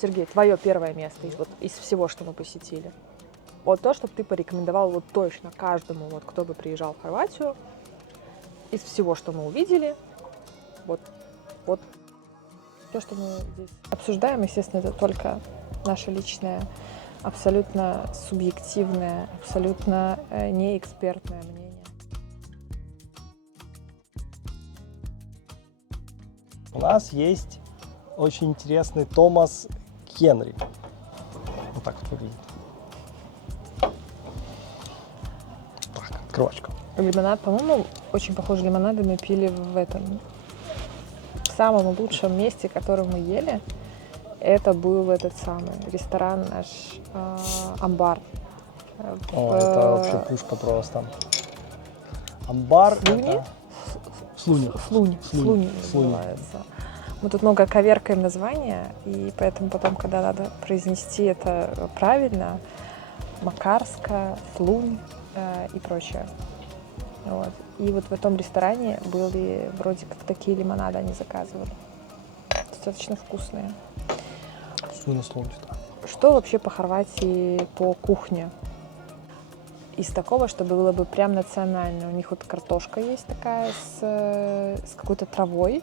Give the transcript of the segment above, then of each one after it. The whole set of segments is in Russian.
Сергей, твое первое место из всего, что мы посетили. Вот то, чтобы ты порекомендовал вот точно каждому, вот кто бы приезжал в Хорватию, из всего, что мы увидели, вот то, что мы здесь обсуждаем, естественно, это только наше личное, абсолютно субъективное, абсолютно неэкспертное мнение. У нас есть очень интересный Томас Генри. Вот так вот выглядит. Так, открывачка. Лимонад, по-моему, очень похожий лимонады мы пили в самом лучшем месте, которое мы ели. Это был этот самый ресторан наш «Амбар». О, это вообще пушка просто. Амбар. Слуни? Это... Слуни называется. Мы тут много коверкаем названия, и поэтому потом, когда надо произнести это правильно, Макарска, Слунь и прочее. Вот. И вот в этом ресторане были вроде как такие лимонады они заказывали. Достаточно вкусные. Что вообще по Хорватии по кухне? Из такого, что было бы прям национально. У них вот картошка есть такая с какой-то травой.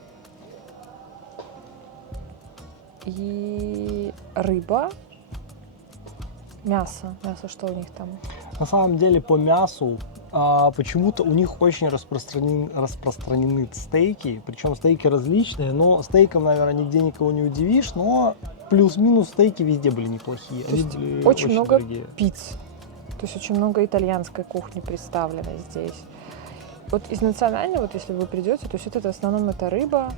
И рыба. Мясо. Мясо что у них там? На самом деле по мясу почему-то у них очень распространены стейки, причем стейки различные, но стейком, наверное, нигде никого не удивишь, но плюс-минус стейки везде были неплохие. То есть были очень много дорогие. пиц, то есть очень много итальянской кухни представлено здесь. Вот из национального, вот если вы придете, то есть это в основном это рыба,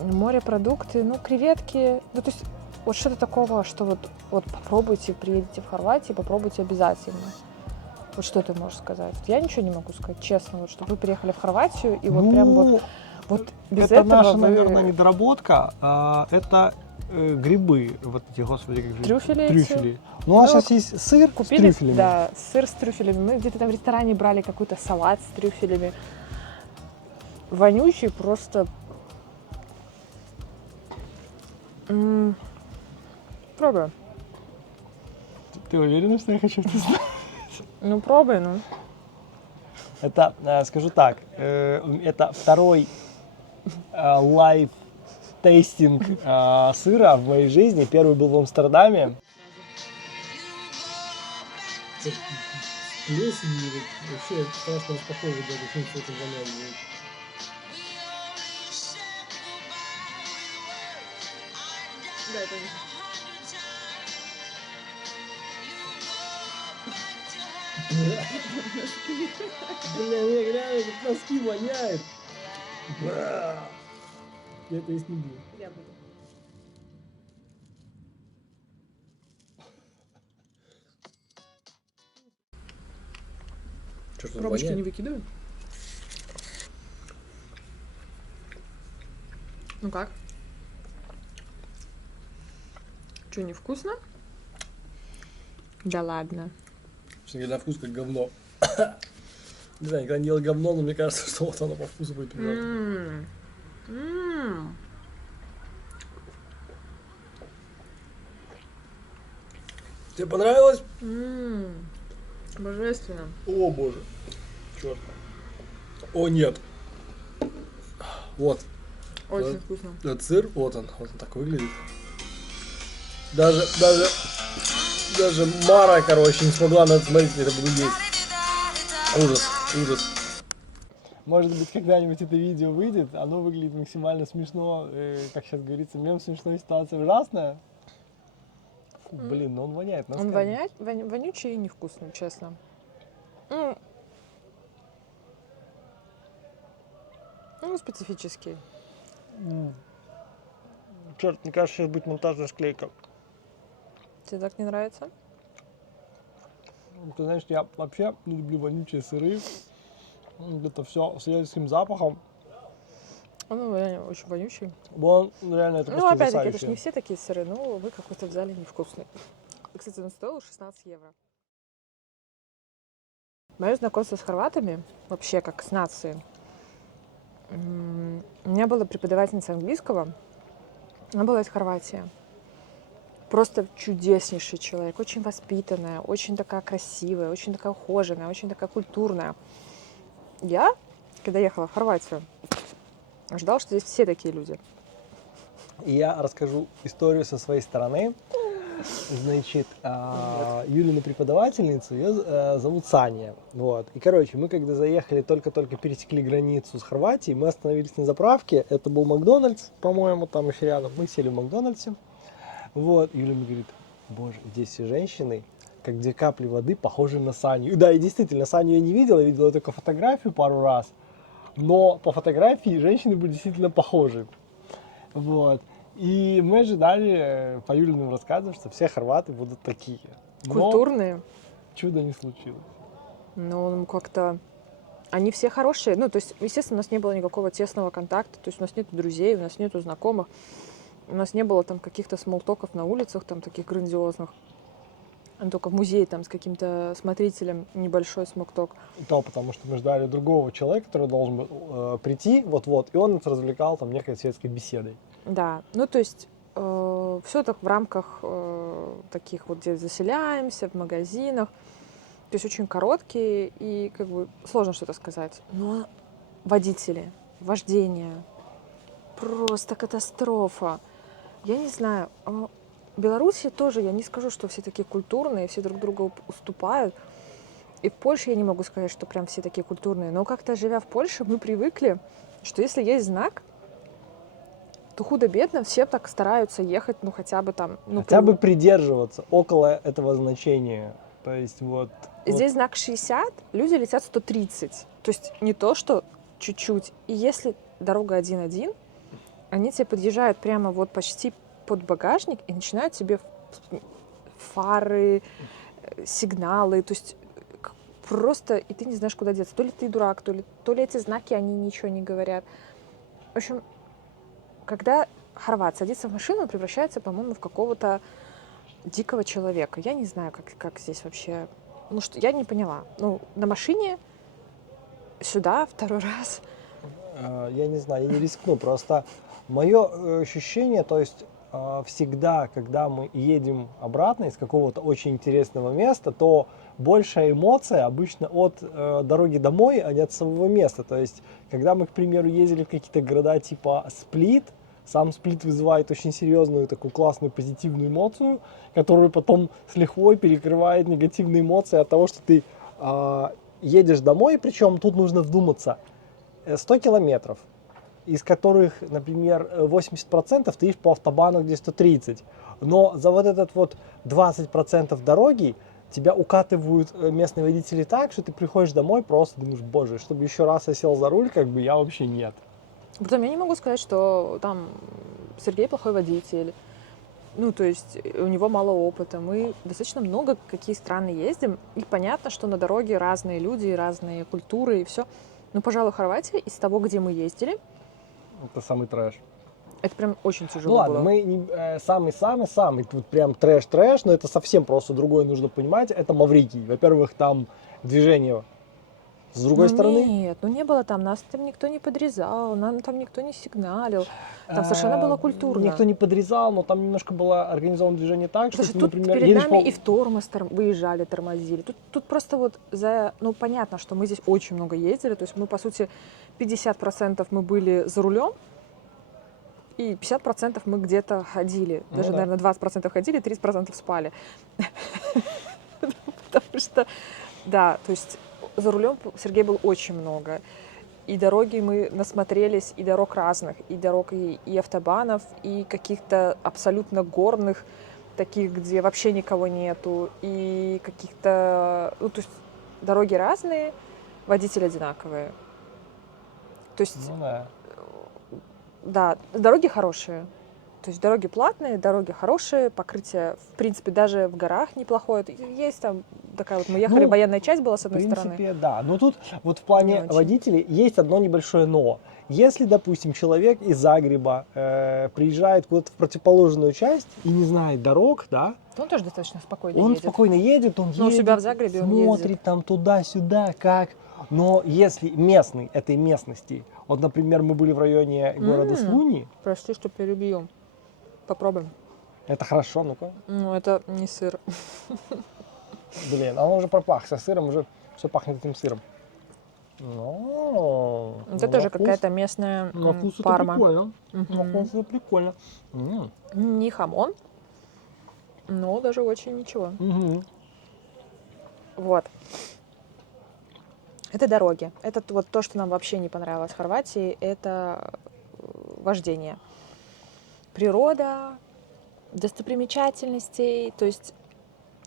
морепродукты, ну креветки, ну то есть вот что-то такого, что вот попробуйте, приедете в Хорватию, попробуйте обязательно. Вот что ты можешь сказать? Я ничего не могу сказать, честно, вот чтобы вы приехали в Хорватию и вот прям вот без это этого наша, наверное, недоработка. Это грибы, вот эти, господи, как же. Трюфели. Ну, у нас сейчас есть сыр купили, с трюфелями. Да, сыр с трюфелями. Мы где-то там в ресторане брали какой-то салат с трюфелями. Вонючий просто. Пробуй. Ты уверена, что я хочу это знать? Ну, пробуй, ну. Это, скажу так, это второй лайв-тейстинг сыра в моей жизни. Первый был в Амстердаме. Плесень, вообще страшно распаковывать даже, что это воняет. Да, это Бля, мне реально как носки воняет. Я это есть не буду. Я буду. Пробочки не выкидывай. Ну как? Что, невкусно? Да ладно. Все на вкус как говно. Не знаю, никогда не ел говно, но мне кажется, что вот оно по вкусу будет примерно. Тебе понравилось? Божественно. О боже. Черт. О нет. Вот. Очень вкусно. Этот сыр, вот он так выглядит. Даже Мара, короче, не смогла на это смотреть, это буду есть. Ужас. Может быть, когда-нибудь это видео выйдет, оно выглядит максимально смешно, как сейчас говорится, мем смешной ситуации ужасная. Фу, блин, но он воняет. Он воняет, вонючий и невкусный, честно. Ну, специфический. Черт, мне кажется, сейчас будет монтажная склейка. Тебе так не нравится? Ты знаешь, я вообще не люблю вонючие сыры. Это все с резким запахом. Он реально очень вонючий. Он реально это просто опять-таки, это же ужасающе. не все такие сыры, но вы какой-то взяли невкусный. И, кстати, он стоил 16 евро. Мое знакомство с хорватами, вообще как с нацией, у меня была преподавательница английского, она была из Хорватии. Просто чудеснейший человек, очень воспитанная, очень такая красивая, очень такая ухоженная, очень такая культурная. Я, когда ехала в Хорватию, ожидала, что здесь все такие люди. И я расскажу историю со своей стороны. Значит, Юлину преподавательницу, ее зовут Саня. Вот. И, короче, мы когда заехали, только-только пересекли границу с Хорватией, мы остановились на заправке. Это был Макдональдс, по-моему, там еще рядом. Мы сели в Макдональдсе. Вот. Юля мне говорит: боже, здесь все женщины, как две капли воды, похожи на Саню. И да, и действительно, Саню я не видела, видела только фотографию пару раз. Но по фотографии женщины были действительно похожи. Вот. И мы ожидали по Юлиным рассказам, что все хорваты будут такие. Но Культурные. чудо не случилось. Но как-то они все хорошие. Ну, то есть, естественно, у нас не было никакого тесного контакта. То есть у нас нет друзей, у нас нету знакомых. У нас не было там каких-то смолтоков на улицах, там таких грандиозных. Только в музее там с каким-то смотрителем небольшой смолток. То потому что мы ждали другого человека, который должен был прийти, вот-вот, и он нас развлекал там некой светской беседой. Да, ну то есть все так в рамках таких вот, где заселяемся, в магазинах. То есть очень короткие и как бы сложно что-то сказать. Но водители, вождение, просто катастрофа. Я не знаю, в Беларуси тоже я не скажу, что все такие культурные, все друг друга уступают. И в Польше я не могу сказать, что прям все такие культурные. Но как-то живя в Польше, мы привыкли, что если есть знак, то худо-бедно все так стараются ехать, ну хотя бы там... Ну, Хотя бы придерживаться около этого значения. То есть вот... Здесь знак 60, люди летят 130. То есть не то, что чуть-чуть. И если дорога 1-1, они тебе подъезжают прямо вот почти под багажник и начинают тебе фары, сигналы. То есть просто... И ты не знаешь, куда деться. То ли ты дурак, то ли эти знаки, они ничего не говорят. В общем, когда хорват садится в машину, он превращается, по-моему, в какого-то дикого человека. Я не знаю, как здесь вообще... Ну, что я не поняла. Ну, на машине сюда второй раз. Я не знаю, я не рискну. Просто мое ощущение, то есть всегда, когда мы едем обратно из какого-то очень интересного места, то большая эмоция обычно от дороги домой, а не от самого места. То есть, когда мы, к примеру, ездили в какие-то города типа Сплит, сам Сплит вызывает очень серьезную, такую классную, позитивную эмоцию, которую потом с лихвой перекрывает негативные эмоции от того, что ты едешь домой, причем тут нужно вдуматься, 100 километров, из которых, например, 80% ты едешь по автобану, где 130. Но за вот этот вот 20% дороги тебя укатывают местные водители так, что ты приходишь домой, просто думаешь: боже, чтобы еще раз я сел за руль, как бы я вообще нет. Потом я не могу сказать, что там Сергей плохой водитель. Ну, то есть у него мало опыта. Мы достаточно много какие страны ездим. И понятно, что на дороге разные люди, разные культуры и все. Но, пожалуй, Хорватия из того, где мы ездили, Это самый трэш. это прям очень Ну тяжело ладно, было. мы самый-самый-самый, тут прям трэш-трэш, но это совсем просто другое нужно понимать. Это Маврикий. Во-первых, там движение с другой стороны. Нет, ну не было там, нас там никто не подрезал, нам там никто не сигналил. Там совершенно было культурно. Никто не подрезал, но там немножко было организовано движение так, что Слушай, ты, тут например, перед едешь нами по... и в тормоз выезжали, тормозили. Тут просто вот ну понятно, что мы здесь очень много ездили, то есть мы, по сути, 50% мы были за рулем, и 50% мы где-то ходили. Ну Даже, да. наверное, 20% ходили, 30% спали. Потому что, да, то есть за рулем Сергей был очень много. И дороги мы насмотрелись, и дорог разных, и дорог и автобанов, и каких-то абсолютно горных, таких, где вообще никого нету, и каких-то... Ну, то есть дороги разные, водители одинаковые. То есть, Ну да. да, дороги хорошие. То есть дороги платные, дороги хорошие, покрытие, в принципе, даже в горах неплохое. Есть там такая вот, мы ехали, Ну, военная часть была с В одной стороны. принципе, да. Но тут вот в Не плане очень. водителей есть одно небольшое но. Если, допустим, человек из Загреба приезжает куда-то в противоположную часть и не знает дорог, да, Он тоже достаточно спокойно он едет. спокойно едет, он Но у едет, себя в Загребе он смотрит ездит. там туда-сюда, как. Но если местный этой местности, вот, например, мы были в районе города Слуни, Прости, что перебью. Попробуем. Это хорошо, ну-ка. Ну, это не сыр. Блин, а он уже пропахся сыром, уже все пахнет этим сыром. Ну, Это на тоже вкус, какая-то местная на вкус это парма. прикольно. На Мгм. вкус это прикольно. Не хамон, но даже очень ничего. Мгм. Вот. Это дороги. Это вот то, что нам вообще не понравилось в Хорватии, это вождение. Природа, достопримечательностей. То есть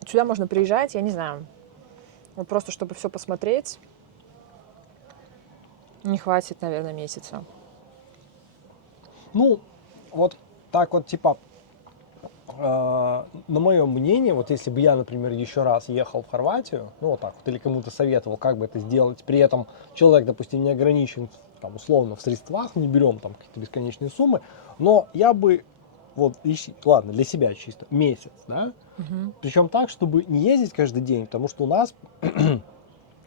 сюда можно приезжать, я не знаю, вот просто чтобы все посмотреть, не хватит, наверное, месяца. Ну, вот так вот, типа, на мое мнение, вот если бы я, например, еще раз ехал в Хорватию, ну вот так вот, или кому-то советовал, как бы это сделать, при этом человек, допустим, не ограничен, там, условно, в средствах, не берем там какие-то бесконечные суммы, но я бы, вот, ладно, для себя чисто, месяц, да, Мгм. причем так, чтобы не ездить каждый день, потому что у нас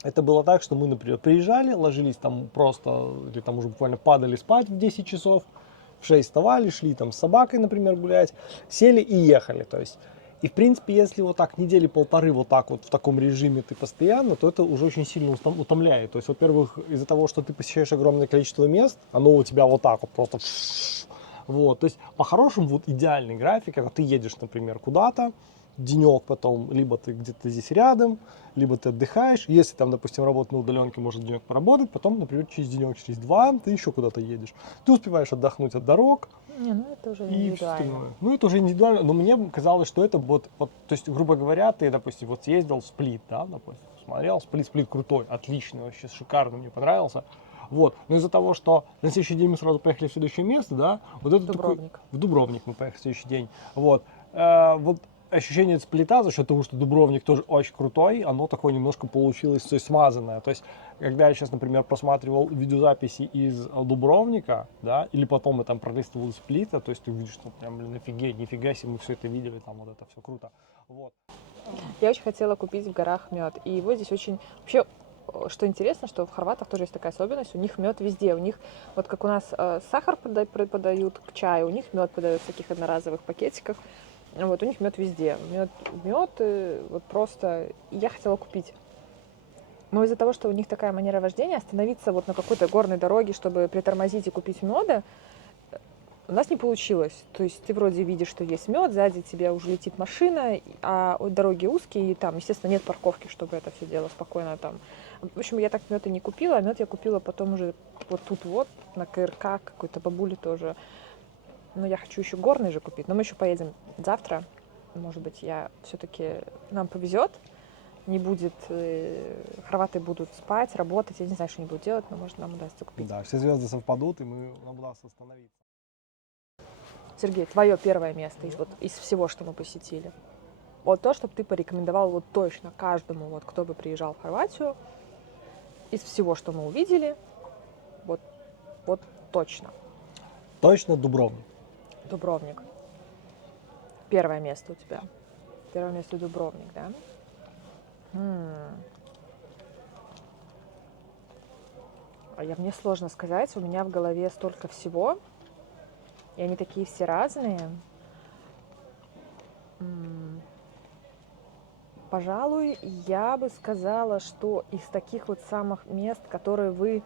это было так, что мы, например, приезжали, ложились там просто, или там уже буквально падали спать в 10 часов, в 6 вставали, шли там с собакой, например, гулять, сели и ехали. То есть, и в принципе, если вот так недели полторы вот так вот в таком режиме ты постоянно, то это уже очень сильно утомляет. То есть, во-первых, из-за того, что ты посещаешь огромное количество мест, оно у тебя вот так вот просто вот, то есть по-хорошему вот идеальный график, это ты едешь, например, куда-то, денек потом, либо ты где-то здесь рядом, либо ты отдыхаешь. Если там, допустим, работа на удаленке, может денек поработать, потом, например, через денек, через два ты еще куда-то едешь. Ты успеваешь отдохнуть от дорог Не, ну это уже и все индивидуально. остальное. Ну, это уже индивидуально, но мне казалось, что это вот, то есть, грубо говоря, ты, допустим, вот съездил в Сплит, да, допустим, смотрел, Сплит крутой, отличный, вообще шикарно, мне понравился. Вот. Но из-за того, что на следующий день мы сразу поехали в следующее место, да, вот это такой... Дубровник. В Дубровник мы поехали в следующий день. Вот. Вот ощущение Сплита за счет того, что Дубровник тоже очень крутой, оно такое немножко получилось все смазанное. То есть, когда я сейчас, например, просматривал видеозаписи из Дубровника, да, или потом я там пролистывал из Сплита, то есть ты увидишь, что прям, блин, офигеть, нифига себе, мы все это видели, там вот это все круто. Вот. Я очень хотела купить в горах мед. И его здесь очень... Вообще, что интересно, что в хорватах тоже есть такая особенность, у них мед везде. У них, вот как у нас сахар подают к чаю, у них мед подают в таких одноразовых пакетиках. Вот, у них мед везде. Мед вот просто... Я хотела купить. Но из-за того, что у них такая манера вождения, остановиться вот на какой-то горной дороге, чтобы притормозить и купить меда, у нас не получилось. То есть ты вроде видишь, что есть мед, сзади тебя уже летит машина, а дороги узкие, и там, естественно, нет парковки, чтобы это все дело спокойно там. В общем, я так мед и не купила, а мед я купила потом уже вот тут вот, на КРК, какой-то бабули тоже. Но я хочу еще горный же купить. Но мы еще поедем завтра. Может быть, нам повезет, не будет, хорваты будут спать, работать, я не знаю, что они будут делать, но может нам удастся купить. Да, все звезды совпадут, и нам удастся остановиться. Сергей, твое первое место из всего, что мы посетили. Вот то, чтобы ты порекомендовал вот точно каждому, вот кто бы приезжал в Хорватию, из всего, что мы увидели, вот, вот точно. Точно Дубровник. Дубровник. Первое место у тебя. Первое место Дубровник, да? Мне сложно сказать, у меня в голове столько всего, и они такие все разные. Пожалуй, я бы сказала, что из таких вот самых мест, которые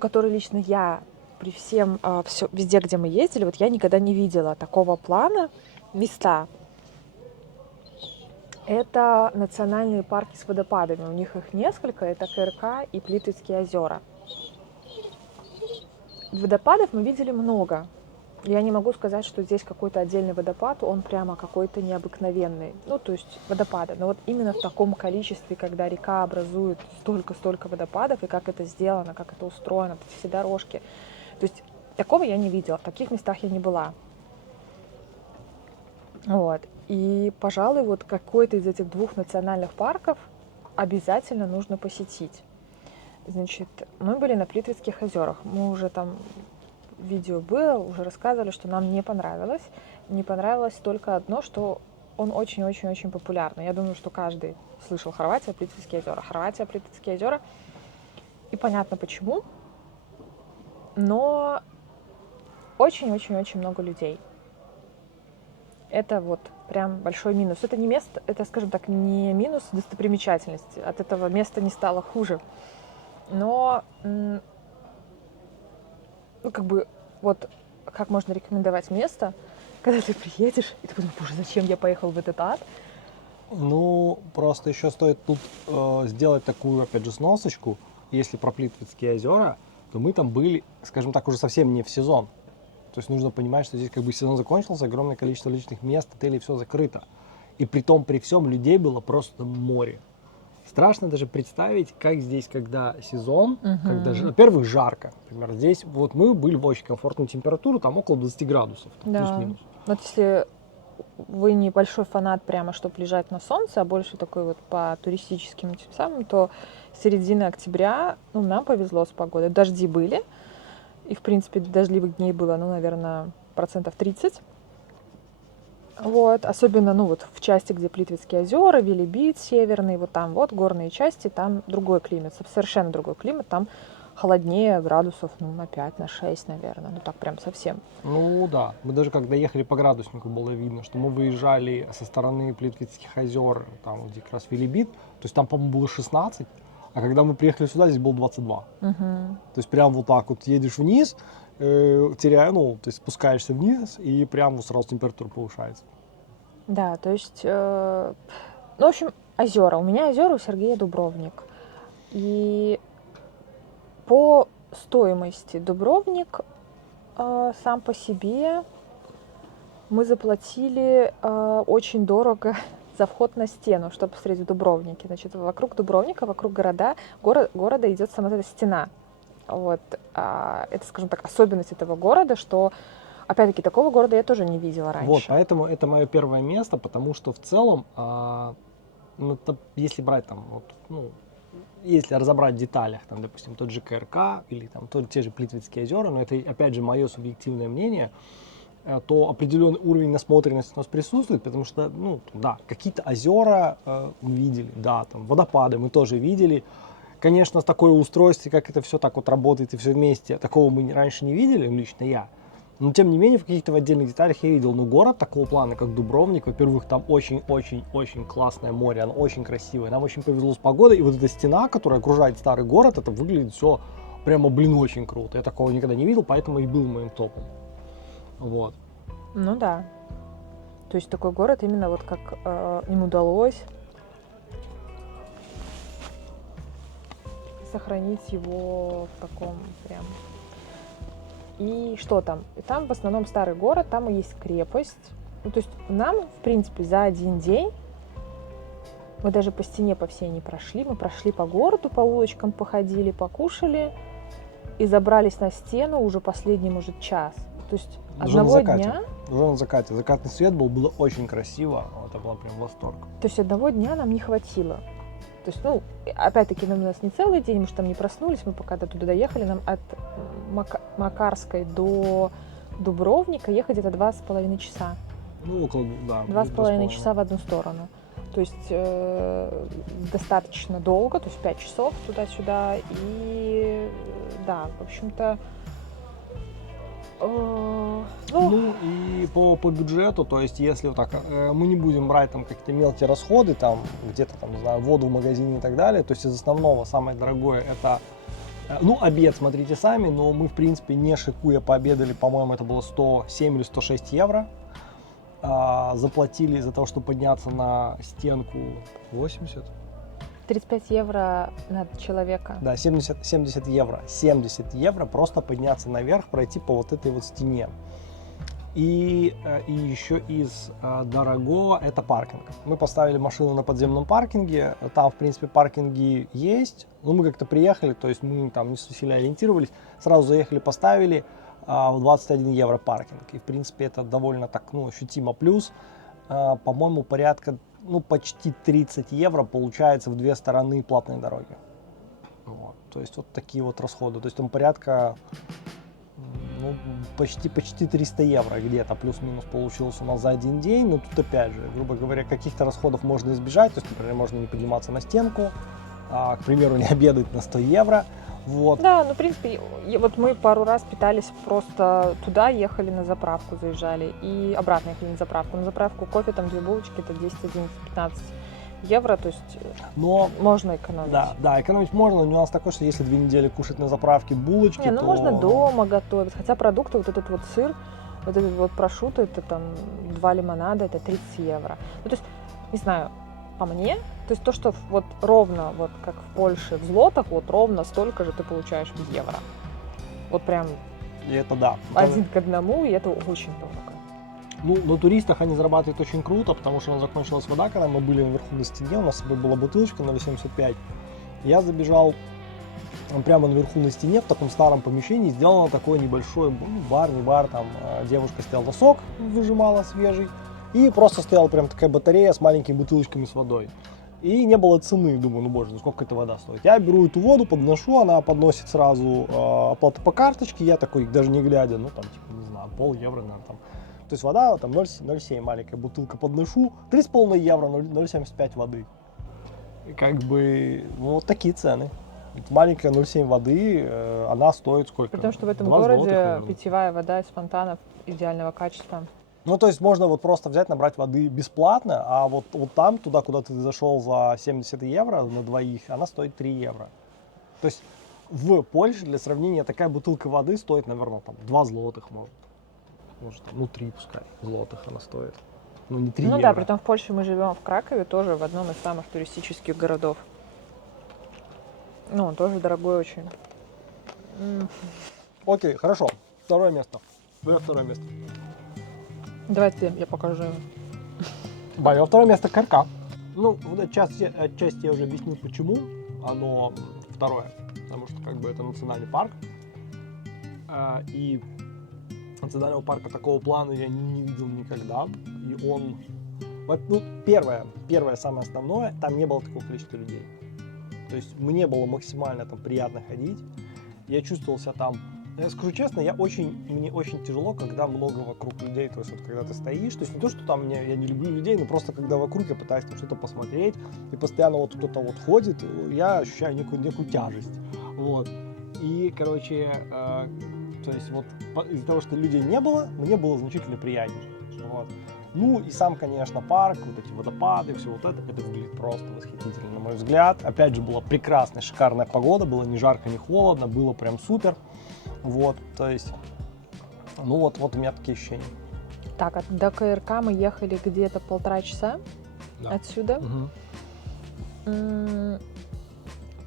которые лично я при всем, везде, где мы ездили, вот я никогда не видела такого плана места. Это национальные парки с водопадами. У них их несколько, это КРК и Плитвицкие озера. Водопадов мы видели много. Я не могу сказать, что здесь какой-то отдельный водопад, он прямо какой-то необыкновенный. Ну, то есть водопады. Но вот именно в таком количестве, когда река образует столько-столько водопадов, и как это сделано, как это устроено, все дорожки. То есть такого я не видела, в таких местах я не была. Вот. И, пожалуй, вот какой-то из этих двух национальных парков обязательно нужно посетить. Значит, мы были на Плитвицких озерах. Мы уже там видео было, уже рассказывали, что нам не понравилось. Не понравилось только одно, что он очень-очень-очень популярный. Я думаю, что каждый слышал Хорватия, Плитвицкие озера. Хорватия, Плитвицкие озера. И понятно почему. Но очень-очень-очень много людей. Это вот прям большой минус. Это не место, это, скажем так, не минус достопримечательности. От этого места не стало хуже. Но, ну, как бы, вот как можно рекомендовать место, когда ты приедешь, и ты подумаешь, боже, зачем я поехал в этот ад? Ну, просто еще стоит тут сделать такую, опять же, сносочку. Если про Плитвицкие озера, то мы там были, скажем так, уже совсем не в сезон. То есть нужно понимать, что здесь как бы сезон закончился, огромное количество личных мест, отелей, все закрыто. И при том, при всем людей было просто море. Страшно даже представить, как здесь, когда сезон, когда, во-первых, жарко. Например, здесь вот мы были в очень комфортной температуре, там около 20 градусов, там, Да. плюс-минус. Вот если вы не большой фанат прямо, чтобы лежать на солнце, а больше такой вот по туристическим тем самым, то середина октября, ну, нам повезло с погодой. Дожди были, и, в принципе, дождливых дней было, ну, наверное, 30%. Вот, особенно, ну, вот в части, где Плитвицкие озера, Велибит, Северный, вот там вот горные части, там другой климат, совершенно другой климат, там холоднее градусов, ну, на 5, на 6, наверное, ну, так прям совсем. Ну да, мы даже когда ехали по градуснику, было видно, что мы выезжали со стороны Плитвицких озер, там где как раз Велибит, то есть там, по-моему, было 16, а когда мы приехали сюда, здесь было 22. То есть прям вот так вот едешь вниз, теряя, ну, то есть спускаешься вниз, и прям вот сразу температура повышается. Да, то есть, ну, в общем, озера. У меня озера, у Сергея Дубровник. И по стоимости Дубровник сам по себе мы заплатили очень дорого за вход на стену, чтобы посмотреть в Дубровнике. Значит, вокруг Дубровника, вокруг города идет сама эта стена. Вот. Это, скажем так, особенность этого города, что, опять-таки, такого города я тоже не видела раньше. Вот, поэтому это мое первое место, потому что в целом, ну, если брать там, вот, ну, если разобрать в деталях, там, допустим, тот же КРК или там те же Плитвицкие озера, но это, опять же, мое субъективное мнение, то определенный уровень насмотренности у нас присутствует, потому что, ну, да, какие-то озера мы видели, да, там, водопады мы тоже видели. Конечно, такое устройство, как это все так вот работает и все вместе, такого мы раньше не видели, лично я. Но, тем не менее, в каких-то отдельных деталях я видел. Ну, город такого плана, как Дубровник, во-первых, там очень-очень-очень классное море, оно очень красивое. Нам очень повезло с погодой, и вот эта стена, которая окружает старый город, это выглядит все прямо, блин, очень круто. Я такого никогда не видел, поэтому и был моим топом. Вот. Ну да. То есть такой город именно вот как им удалось сохранить его в таком прям. И что там? И там в основном старый город, там и есть крепость. Ну, то есть нам, в принципе, за один день мы даже по стене по всей не прошли. Мы прошли по городу, по улочкам походили, покушали и забрались на стену уже последний, может, час. То есть одного дня... Уже на закате. Закатный свет был, было очень красиво. Это был прям восторг. То есть одного дня нам не хватило. То есть, ну, опять-таки, у нас не целый день, мы же там не проснулись, мы пока туда доехали, нам от Макарской до Дубровника ехать где-то 2,5 часа. Ну, около, да. 2,5 часа в одну сторону. То есть достаточно долго, то есть 5 часов туда-сюда. И да, в общем-то... Ну и по бюджету, то есть если вот так, мы не будем брать там какие-то мелкие расходы, там где-то там, не знаю, воду в магазине и так далее, то есть из основного самое дорогое это, ну, обед смотрите сами, но мы в принципе не шикуя пообедали, по-моему, это было 107 или 106 евро, заплатили за то, чтобы подняться на стенку 80. 35 евро на человека. Да, 70 евро. 70 евро просто подняться наверх, пройти по вот этой вот стене. И еще из дорогого это паркинг. Мы поставили машину на подземном паркинге. Там, в принципе, паркинги есть. Но мы как-то приехали, то есть мы там не сильно ориентировались. Сразу заехали, поставили в 21 евро паркинг. И, в принципе, это довольно так, ну, ощутимо. Плюс, по-моему, порядка, ну, почти 30 евро получается в две стороны платной дороги. Вот. То есть вот такие вот расходы. То есть там порядка, ну, почти 300 евро где-то плюс-минус получилось у нас за один день. Но тут опять же, грубо говоря, каких-то расходов можно избежать. То есть, например, можно не подниматься на стенку, к примеру, не обедать на 100 евро. Вот. Да, ну, в принципе, вот мы пару раз питались просто туда, ехали на заправку, заезжали, и обратно ехали на заправку. На заправку кофе, там 2 булочки, это 10, 11, 15 евро, то есть Но можно экономить. да, экономить можно, но нюанс такой, что если 2 недели кушать на заправке булочки, Не, ну то... можно дома готовить, хотя продукты, вот этот вот сыр, вот этот вот прошутто, это там 2 лимонада, это 30 евро. Ну, то есть, не знаю, по мне, то есть то, что вот ровно, вот как в Польше, в злотах, вот ровно столько же ты получаешь в евро. Вот прям И это да. 1 к 1, и это очень дорого. Ну, на туристах они зарабатывают очень круто, потому что у нас закончилась вода, когда мы были наверху на стене, у нас с собой была бутылочка 0,75. Я забежал прямо наверху на стене в таком старом помещении, сделала такой небольшой бар, не бар, там девушка стояла, сок выжимала свежий, и просто стояла прям такая батарея с маленькими бутылочками с водой. И не было цены, думаю, ну боже, ну сколько эта вода стоит. Я беру эту воду, подношу, она подносит сразу оплату по карточке, я такой, даже не глядя, ну там, типа, не знаю, пол-евро, наверное, там. То есть вода, там 0,7 маленькая бутылка, подношу, 3,5 евро, 0,75 воды. И как бы, ну вот такие цены. Маленькая 0,7 воды, она стоит сколько? Потому что в этом 2 злотых, городе наверное. питьевая вода из фонтанов идеального качества. Ну, то есть можно вот просто взять, набрать воды бесплатно, а вот там, туда, куда ты зашел за 70 евро на двоих, она стоит 3 евро. То есть в Польше, для сравнения, такая бутылка воды стоит, наверное, там 2 злотых, может, ну 3 пускай злотых она стоит. Ну, не 3 Ну евро. да, притом в Польше мы живем в Кракове, тоже в одном из самых туристических городов. Ну, он тоже дорогой очень. Окей, хорошо. Второе место. Твое второе место. Давайте я покажу. Мое второе место КРК. Ну, вот отчасти я уже объяснил, почему оно второе. Потому что как бы это национальный парк. И национального парка такого плана я не видел никогда. И он... Ну, первое, самое основное, там не было такого количества людей. То есть мне было максимально там приятно ходить. Я чувствовал себя там... Я скажу честно, мне очень тяжело, когда много вокруг людей. То есть вот когда ты стоишь, то есть не то, что там я не люблю людей, но просто когда вокруг я пытаюсь там что-то посмотреть, и постоянно вот кто-то вот ходит, я ощущаю некую тяжесть. Вот. И, короче, то есть вот из-за того, что людей не было, мне было значительно приятнее. Вот. Ну и сам, конечно, парк, вот эти водопады, все вот это выглядит просто восхитительно, на мой взгляд. Опять же, была прекрасная, шикарная погода, было ни жарко, ни холодно, было прям супер. Вот, то есть, ну вот у меня такие ощущения. Так, до КРК мы ехали где-то 1,5 часа Да. отсюда. Угу.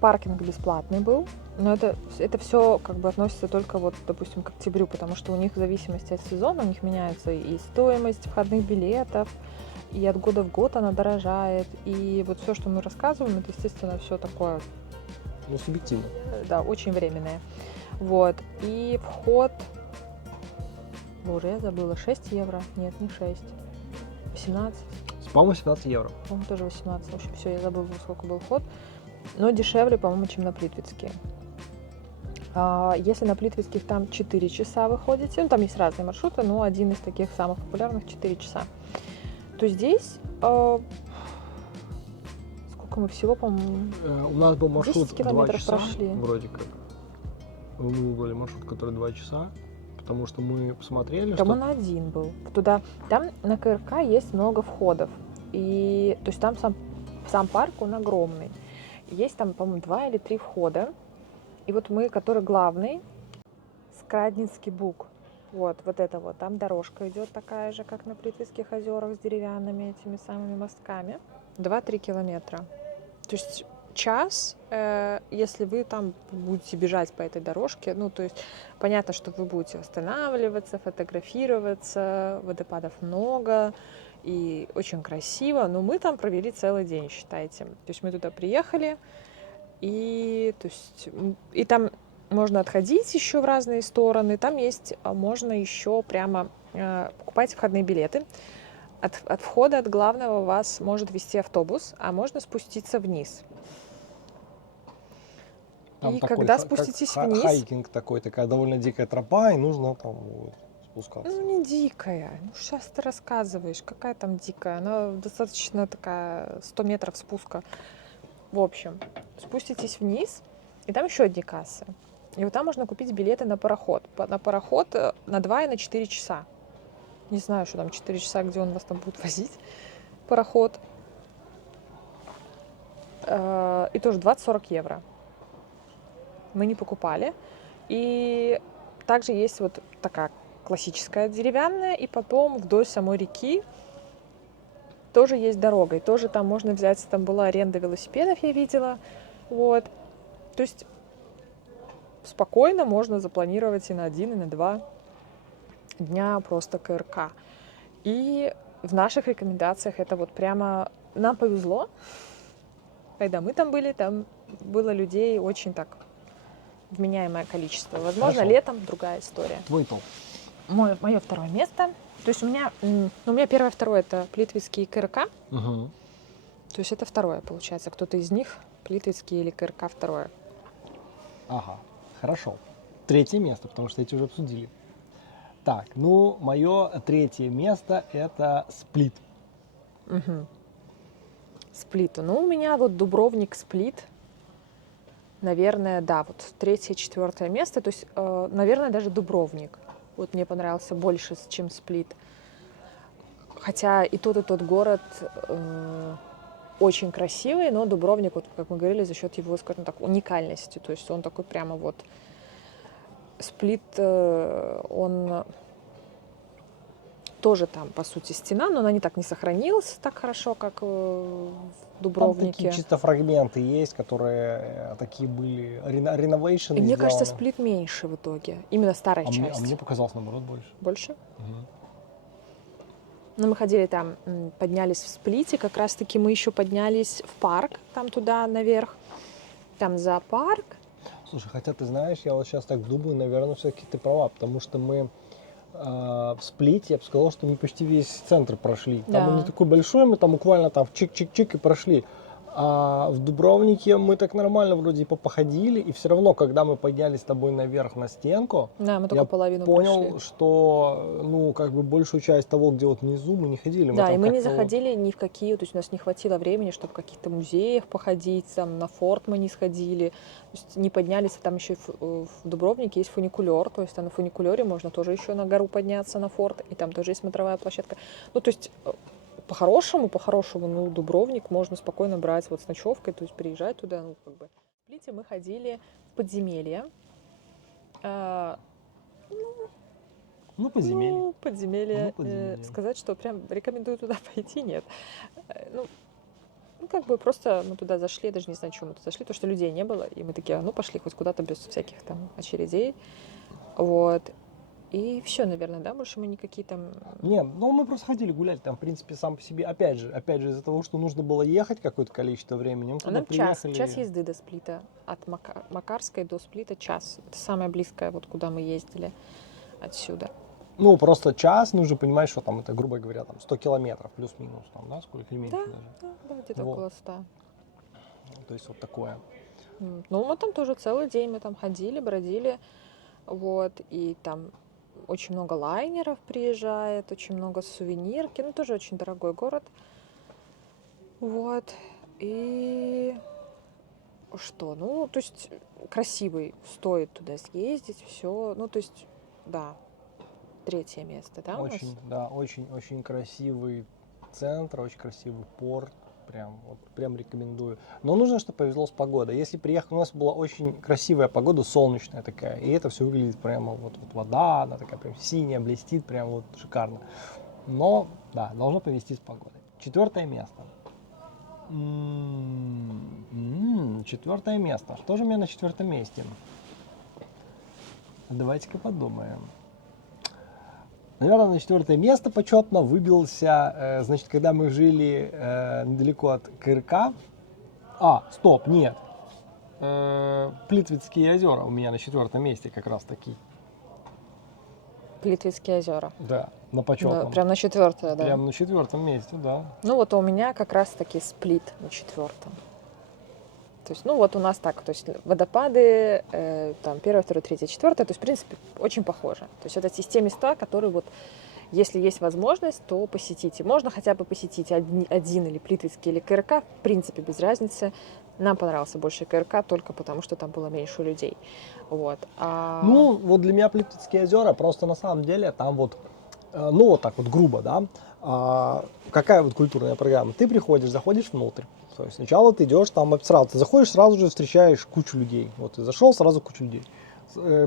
Паркинг бесплатный был, но это все как бы относится только вот, допустим, к октябрю, потому что у них в зависимости от сезона у них меняется и стоимость входных билетов, и от года в год она дорожает, и вот все, что мы рассказываем, это, естественно, все такое, Ну, субъективно. да, очень временное. Вот, и вход, боже, я забыла, 6 евро, нет, не 6, 18, По-моему, 17 евро. по-моему, тоже 18, в общем, все, я забыла, сколько был вход, но дешевле, по-моему, чем на Плитвицкие. Если на Плитвицких там 4 часа вы ходите, ну там есть разные маршруты, но один из таких самых популярных 4 часа, то здесь сколько мы всего, по-моему, У нас был маршрут 10 2 километров часа, прошли. вроде как. Мы выбрали маршрут, который 2 часа, потому что мы посмотрели, там что... он один был. Туда, там на КРК есть много входов, и то есть там сам парк, он огромный. Есть там, по-моему, 2 или 3 входа. И вот мы, который главный, Скрадницкий бук, вот это вот, там дорожка идет такая же, как на Плитвицких озерах, с деревянными этими самыми мостками. 2-3 километра. То есть час, если вы там будете бежать по этой дорожке, ну, то есть понятно, что вы будете останавливаться, фотографироваться, водопадов много и очень красиво, но мы там провели целый день, считайте. То есть мы туда приехали, и, то есть, и там можно отходить еще в разные стороны, там есть, можно еще прямо покупать входные билеты. От входа, от главного вас может вести автобус, а можно спуститься вниз. Там И такой когда спуститесь вниз... хайкинг такой, такая довольно дикая тропа, и нужно там вот спускаться. Ну, не дикая. Ну, сейчас ты рассказываешь, какая там дикая. Она достаточно такая, 100 метров спуска. В общем, спуститесь вниз, И там еще одни кассы. И вот там можно купить билеты на пароход. На пароход на 2 и на 4 часа. Не знаю, что там 4 часа, где он вас там будет возить, пароход. И тоже 20-40 евро. Мы не покупали. И также есть вот такая классическая деревянная, и потом вдоль самой реки тоже есть дорога. И тоже там можно взять, там была аренда велосипедов, я видела. Вот. То есть спокойно можно запланировать и на 1, и на 2 дня просто КРК. И в наших рекомендациях это вот прямо нам повезло. Когда мы там были, там было людей очень так вменяемое количество. Возможно, Хорошо. летом другая история. Твой топ. Мое второе место. То есть у меня первое, второе это Плитвицкий и КРК. Угу. То есть это второе, получается. Кто-то из них Плитвицкий или КРК второе. Ага, хорошо. Третье место, потому что эти уже обсудили. Так, ну, мое третье место это Сплит. Угу. Сплит. Ну, у меня вот Дубровник, Сплит. Наверное, да, вот третье, четвертое место. То есть, наверное, даже Дубровник. Вот мне понравился больше, чем Сплит. Хотя и тот город очень красивый, но Дубровник, вот, как мы говорили, за счет его, скажем так, уникальности. То есть он такой прямо вот... Сплит, он тоже там, по сути, стена, но она не так не сохранилась так хорошо, как в Дубровнике. Там такие чисто фрагменты есть, которые такие были реновейшн. И мне кажется, Сплит меньше в итоге. Именно старая часть. Мне показалось, наоборот, больше. Больше? Угу. Но мы ходили там, поднялись в Сплите, как раз-таки мы еще поднялись в парк, там туда наверх. Там зоопарк. Слушай, хотя ты знаешь, я вот сейчас так думаю, наверное, все-таки ты права, потому что мы в Сплите, я бы сказал, что мы почти весь центр прошли. Там Да. он не такой большой, мы там буквально там чик-чик-чик и прошли. А в Дубровнике мы так нормально вроде походили, и все равно, когда мы поднялись с тобой наверх на стенку, Да, мы только я половину понял, прошли. что, ну, как бы большую часть того, где вот внизу, мы не ходили. Да, там и мы не как-то заходили ни в какие, то есть у нас не хватило времени, чтобы в каких-то музеях походить, там на форт мы не сходили, то есть не поднялись, там еще в Дубровнике есть фуникулер, то есть там на фуникулере можно тоже еще на гору подняться, на форт, и там тоже есть смотровая площадка. Ну, то есть по-хорошему, ну, Дубровник можно спокойно брать вот с ночевкой, то есть приезжать туда, ну, как бы. В Сплите мы ходили в подземелье. Ну, подземелье. Ну, подземелье. Ну, подземелье. Сказать, что прям рекомендую туда пойти, нет. Ну, как бы просто мы туда зашли, я даже не знаю, чего мы туда зашли, потому что людей не было, и мы такие, ну, пошли хоть куда-то без всяких там очередей. Вот. И все, наверное, да, больше мы никакие там... Не, ну мы просто ходили гулять, там, в принципе, сам по себе, опять же, из-за того, что нужно было ехать какое-то количество времени, мы А туда нам приехали. час езды до Сплита, от Макарской до Сплита час. Это самое близкое, вот куда мы ездили отсюда. Ну, просто час, нужно понимать, что там, это, грубо говоря, там 100 километров плюс-минус, там, да, сколько меньше Да, даже. да, где-то Вот. около 100. То есть вот такое. Ну, мы там тоже целый день мы там ходили, бродили, вот, и там очень много лайнеров приезжает, очень много сувенирки, ну, тоже очень дорогой город, вот, и что, ну, то есть красивый, стоит туда съездить, все, ну, то есть, да, третье место, да, у нас? Очень, да, очень красивый центр, очень красивый порт. Прям рекомендую. Но нужно, чтобы повезло с погодой. Если приехал, у нас была очень красивая погода, солнечная такая, и это все выглядит прямо вот вода, она такая прям синяя, блестит, прям вот шикарно. Но, да, должно повезти с погодой. Четвертое место. Четвертое место. Что же у меня на четвертом месте? Давайте-ка подумаем. Наверное, на четвертое место почетно выбился, значит, когда мы жили недалеко от КРК. Стоп, нет. Плитвицкие озера у меня на четвертом месте как раз таки. Плитвицкие озера. Да, на почетном. Да, прям на четвертое, да. Прям на четвертом месте, да. Ну вот у меня как раз таки Сплит на четвертом. То есть, ну вот у нас так, то есть водопады, там первое, второе, третье, четвертое, то есть в принципе очень похоже. То есть это те места, которые вот Если есть возможность, то посетите. Можно хотя бы посетить один или Плитвицкий, или КРК, в принципе, без разницы. Нам понравился больше КРК только потому, что там было меньше людей. Вот. Ну, вот для меня Плитвицкие озера просто на самом деле там вот, ну вот так вот грубо, да, какая вот культурная программа? Ты приходишь, заходишь внутрь, то есть сначала ты идешь там, сразу ты заходишь, сразу же встречаешь кучу людей. Вот ты зашел, сразу кучу людей.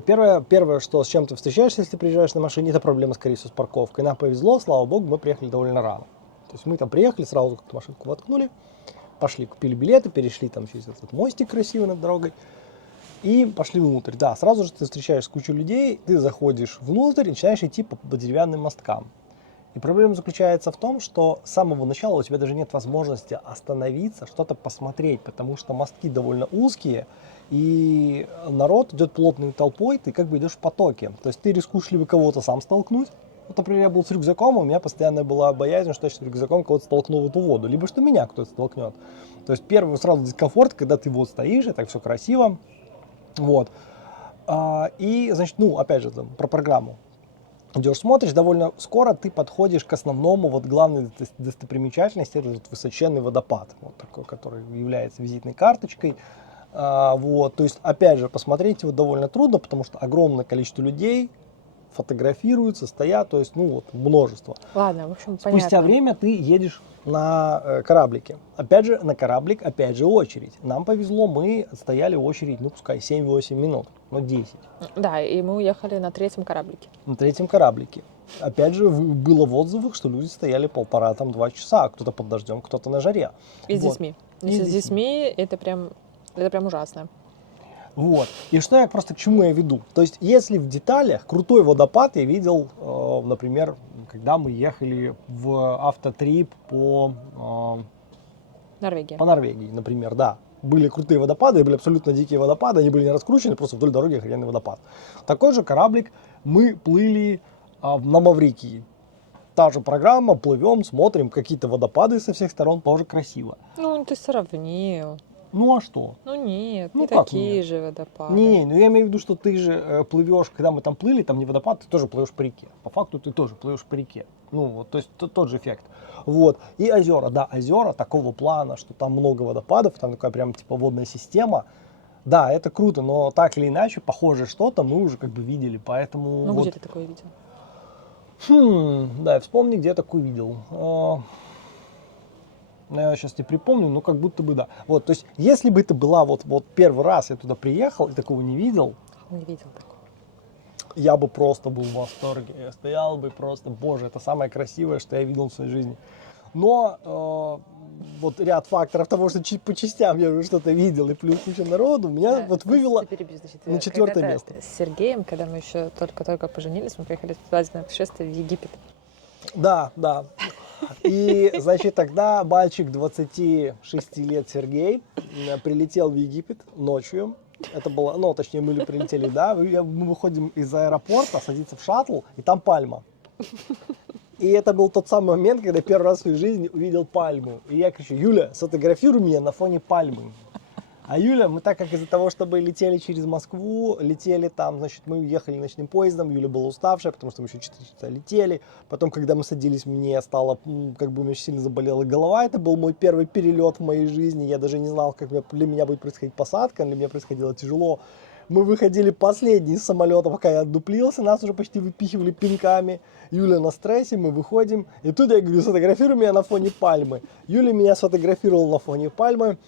Первое, что с чем ты встречаешься, если приезжаешь на машине, это проблема, скорее всего, с парковкой. Нам повезло, слава богу, мы приехали довольно рано. То есть мы там приехали, сразу как-то машинку воткнули, пошли, купили билеты, перешли там через этот мостик красивый над дорогой и пошли внутрь. Да, сразу же ты встречаешь кучу людей, ты заходишь внутрь и начинаешь идти по деревянным мосткам. И проблема заключается в том, что с самого начала у тебя даже нет возможности остановиться, что-то посмотреть, потому что мостки довольно узкие, и народ идет плотной толпой, ты как бы идешь в потоке. То есть ты рискуешь либо кого-то сам столкнуть. Вот, например, я был с рюкзаком, у меня постоянно была боязнь, что я с рюкзаком кого-то столкну в эту воду, либо что меня кто-то столкнет. То есть первый сразу дискомфорт, когда ты вот стоишь, и так все красиво. Вот. И, значит, ну, опять же, там, про программу. Идешь, смотришь, довольно скоро ты подходишь к основному, вот главной достопримечательности, это вот высоченный водопад, вот такой, который является визитной карточкой. Вот, то есть, опять же, посмотреть его довольно трудно, потому что огромное количество людей фотографируются, стоят, то есть, ну, вот, множество. Ладно, в общем, Спустя понятно. время ты едешь на кораблике. Опять же, на кораблик, опять же, очередь. Нам повезло, мы стояли в очередь, ну, пускай 7-8 минут, но 10. Да, и мы уехали на 3-м кораблике. На 3-м кораблике. Опять же, было в отзывах, что люди стояли 1,5-2 часа, кто-то под дождем, кто-то на жаре. И с Вот. детьми. И Если с с детьми, это прям ужасно. Вот. И что я просто к чему я веду? То есть, если в деталях, крутой водопад я видел, например, когда мы ехали в автотрип Норвегия. по Норвегии, например, да. Были крутые водопады, были абсолютно дикие водопады, они были не раскручены, просто вдоль дороги охрененный водопад. Такой же кораблик мы плыли на Маврикии. Та же программа, плывем, смотрим какие-то водопады со всех сторон, тоже красиво. Ну, ты сравнил. Ну а что? Ну нет, Ну не как такие нет? же водопады. Не, ну я имею в виду, что ты же плывешь, когда мы там плыли, там не водопад, ты тоже плывешь по реке. По факту ты тоже плывешь по реке. Ну, вот, то есть тот же эффект. Вот. И озера, да, озера такого плана, что там много водопадов, там такая прям типа водная система. Да, это круто, но так или иначе, похоже что-то мы уже как бы видели, поэтому... Ну, вот... где ты такое видел? Да, вспомни, где я такой видел. Я сейчас не припомню, но как будто бы да. Вот, то есть, если бы это была вот первый раз я туда приехал и такого не видел, Не видел такого. я бы просто был в восторге. Я стоял бы просто, боже, это самое красивое, что я видел в своей жизни. Но вот ряд факторов того, что по частям я уже что-то видел, и плюс куча народу, меня вот вывело на 4-е место. С Сергеем, когда мы еще только-только поженились, мы поехали в свадебное путешествие в Египет. Да, да. И, значит, тогда мальчик 26 лет Сергей прилетел вЕгипет ночью. Это было, ну, точнее, мы прилетели, да, мы выходим из аэропорта, садится в шаттл, и там пальма. И это был тот самый момент, когда первый раз в своей жизни увидел пальму. И я кричу: Юля, сфотографируй меня на фоне пальмы. А Юля, мы так как из-за того, чтобы летели через Москву, летели там, значит, мы уехали ночным поездом, Юля была уставшая, потому что мы еще 4 часа летели. Потом, когда мы садились, мне стало, как бы, у меня очень сильно заболела голова. Это был мой первый перелет в моей жизни. Я даже не знал, как для меня будет происходить посадка, для меня происходило тяжело. Мы выходили последний из самолета, пока я отдуплился, нас уже почти выпихивали пинками. Юля на стрессе, мы выходим. И тут я говорю: сфотографируй меня на фоне пальмы. Юля меня сфотографировала на фоне пальмы.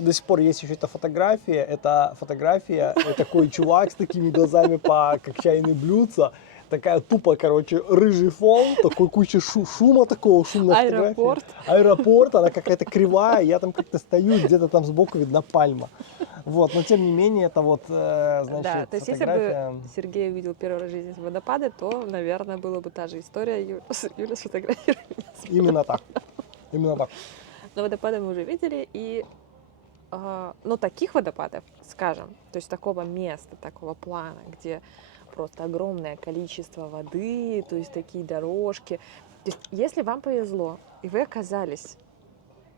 До сих пор есть еще эта фотография. Это фотография, такой чувак с такими глазами, как чайные блюдца. Такая тупо, короче, рыжий фон, такой куча шума такого, шумная Аэропорт. фотография. Аэропорт, она какая-то кривая, я там как-то стою, где-то там сбоку видна пальма. Вот, но тем не менее, это вот, значит, Да, то есть фотография... если бы Сергей увидел первый раз в жизни водопады, то, наверное, была бы та же история. Юля сфотографирует меня. Именно так. Именно так. Но водопады мы уже видели, и но таких водопадов, скажем, то есть такого места, такого плана, где просто огромное количество воды, то есть такие дорожки. То есть если вам повезло, и вы оказались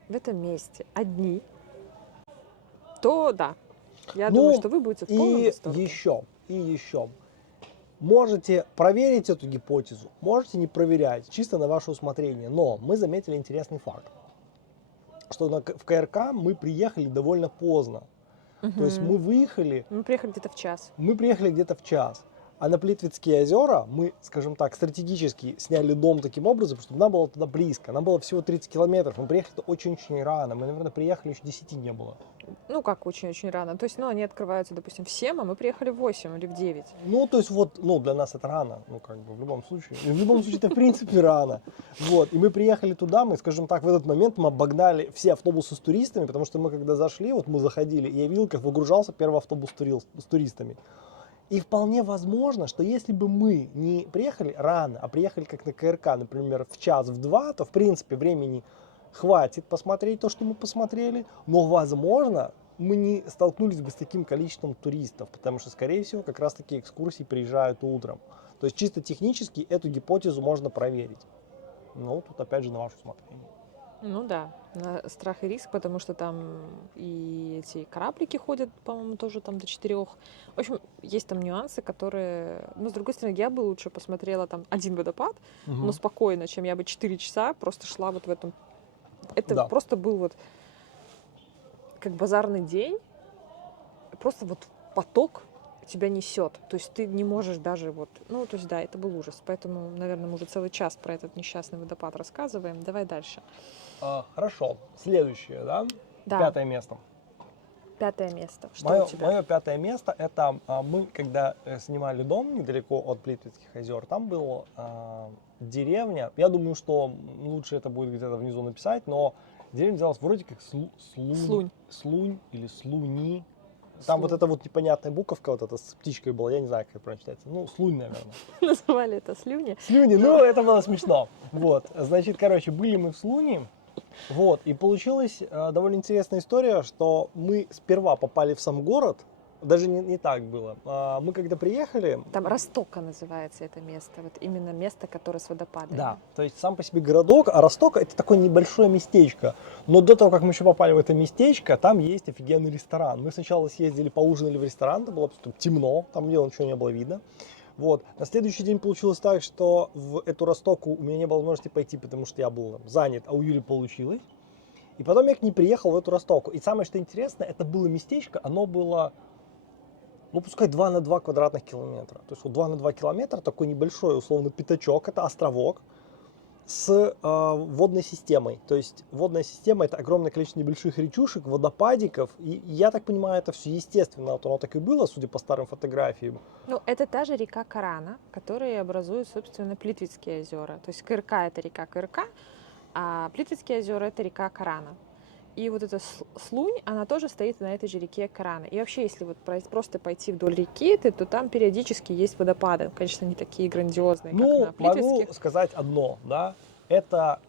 в этом месте одни, то да, я думаю, что вы будете в полном восторге. И еще. Можете проверить эту гипотезу, можете не проверять, чисто на ваше усмотрение. Но мы заметили интересный факт, что в КРК мы приехали довольно поздно. То есть мы выехали... Мы приехали где-то в час. Мы приехали где-то в час. А на Плитвицкие озера мы, скажем так, стратегически сняли дом таким образом, чтобы нам было туда близко. Нам было всего 30 километров. Мы приехали очень-очень рано. Мы, наверное, приехали, еще 10 не было. Ну, как очень-очень рано. То есть, они открываются, допустим, в 7, а мы приехали в 8 или в 9. Ну, то есть вот, для нас это рано, как бы в любом случае. И в любом случае это в принципе рано. Вот, и мы приехали туда, мы, скажем так, в этот момент мы обогнали все автобусы с туристами, потому что мы когда зашли, вот мы заходили, и я видел, как выгружался первый автобус с туристами. И вполне возможно, что если бы мы не приехали рано, а приехали как на КРК, например, в час, в два, то в принципе времени хватит посмотреть то, что мы посмотрели, но возможно мы не столкнулись бы с таким количеством туристов, потому что, скорее всего, как раз таки экскурсии приезжают утром. То есть чисто технически эту гипотезу можно проверить. Но тут опять же на ваше усмотрение. Ну да, на страх и риск, потому что там и эти кораблики ходят, по-моему, тоже там до 4. В общем, есть там нюансы, которые... Ну, с другой стороны, я бы лучше посмотрела там один водопад, но спокойно, чем я бы 4 часа просто шла вот в этом... Это просто был вот как базарный день, просто вот поток тебя несет. То есть ты не можешь даже вот... Ну, то есть да, это был ужас. Поэтому, наверное, мы уже целый час про этот несчастный водопад рассказываем. Давай дальше. Хорошо. Следующее, да? Да. 5 место. 5 место. Что у тебя? Мое 5 место, это мы, когда снимали дом недалеко от Плитвицких озер, там была деревня. Я думаю, что лучше это будет где-то внизу написать, но деревня называлась вроде как Слунь или Слуни. Там вот эта вот непонятная буковка, вот эта с птичкой была, я не знаю, как это правильно читается. Ну, Слунь, наверное. Называли это Слюни. Слюни, это было смешно. Вот, значит, были мы в Слуни. Вот, и получилась довольно интересная история, что мы сперва попали в сам город, даже не так было. Мы когда приехали... Там Ростока называется это место, вот именно место, которое с водопадами. Да, то есть сам по себе городок, а Ростока это такое небольшое местечко. Но до того, как мы еще попали в это местечко, там есть офигенный ресторан. Мы сначала съездили, поужинали в ресторан, это было темно, там ничего не было видно. Вот. На следующий день получилось так, что в эту Ростоку у меня не было возможности пойти, потому что я был занят, а у Юли получилось. И потом я к ней приехал в эту Ростоку. И самое, что интересно, это было местечко, оно было, пускай 2 на 2 квадратных километра. То есть вот 2 на 2 километра, такой небольшой, условно, пятачок, это островок с водной системой. То есть водная система — это огромное количество небольших речушек, водопадиков. И я так понимаю, это все естественно. Вот оно так и было, судя по старым фотографиям. Ну, это та же река Карана, которая образует, собственно, Плитвицкие озера. То есть КРК — это река КРК, а Плитвицкие озера — это река Карана. И вот эта Слунь, она тоже стоит на этой же реке Карана. И вообще, если вот просто пойти вдоль реки, то там периодически есть водопады. Конечно, не такие грандиозные, как на Плитвицких. Могу сказать одно, да. Это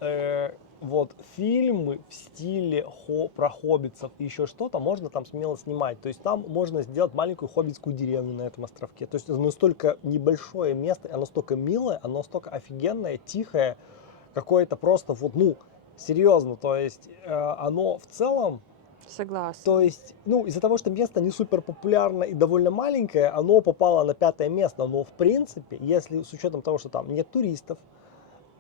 вот фильмы в стиле про хоббитов и еще что-то можно там смело снимать. То есть там можно сделать маленькую хоббитскую деревню на этом островке. То есть это настолько небольшое место, оно настолько милое, оно настолько офигенное, тихое, какое-то просто серьезно, то есть оно в целом... Согласна. То есть, из-за того, что место не супер популярно и довольно маленькое, оно попало на 5 место. Но в принципе, если с учетом того, что там нет туристов,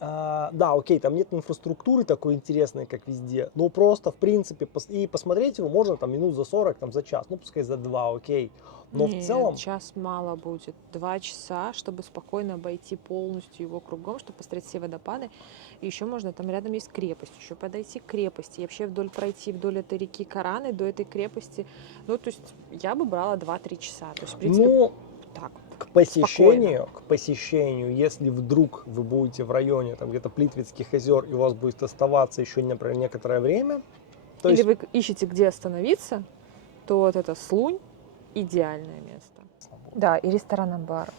да, окей, там нет инфраструктуры такой интересной, как везде, но просто, в принципе, и посмотреть его можно там минут за 40, там за час, пускай за 2, окей. Но Нет, в целом... час мало будет. 2 часа, чтобы спокойно обойти полностью его кругом, чтобы посмотреть все водопады. И еще можно, там рядом есть крепость, еще подойти к крепости. И вообще пройти вдоль этой реки Караны до этой крепости. То есть я бы брала 2-3 часа. То есть, в принципе, так. К посещению, если вдруг вы будете в районе там где-то Плитвицких озер и у вас будет оставаться еще, например, некоторое время. Или вы ищете, где остановиться, то вот это Слунь идеальное место. Да, и ресторан-бар.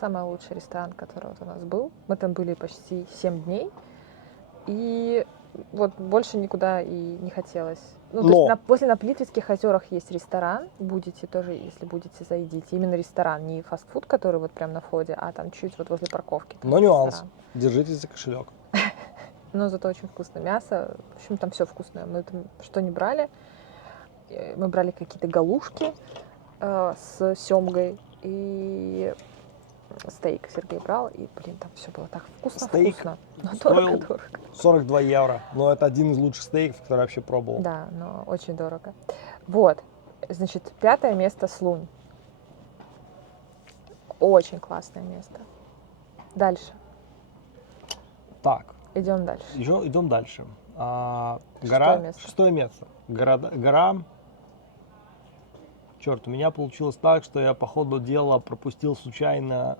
Самый лучший ресторан, который вот у нас был. Мы там были почти 7 дней. И вот больше никуда и не хотелось. То есть после на Плитвицких озерах есть ресторан. Будете тоже, если будете, зайдите. Именно ресторан, не фастфуд, который вот прям на входе, а там чуть вот возле парковки. Но нюанс. Держитесь за кошелек. Но зато очень вкусное мясо. В общем, там все вкусное. Мы там что не брали. Мы брали какие-то галушки с семгой. И стейк Сергей брал, и, блин, там все было так Стейк вкусно. Но стоил дорого. 42 евро. Но это один из лучших стейков, который я вообще пробовал. Да, но очень дорого. Вот, значит, 5 место Слунь. Очень классное место. Дальше. Так, Идем дальше. идем дальше. Шестое место. Шестое место. Гора. Черт, у меня получилось так, что я по ходу дела пропустил случайно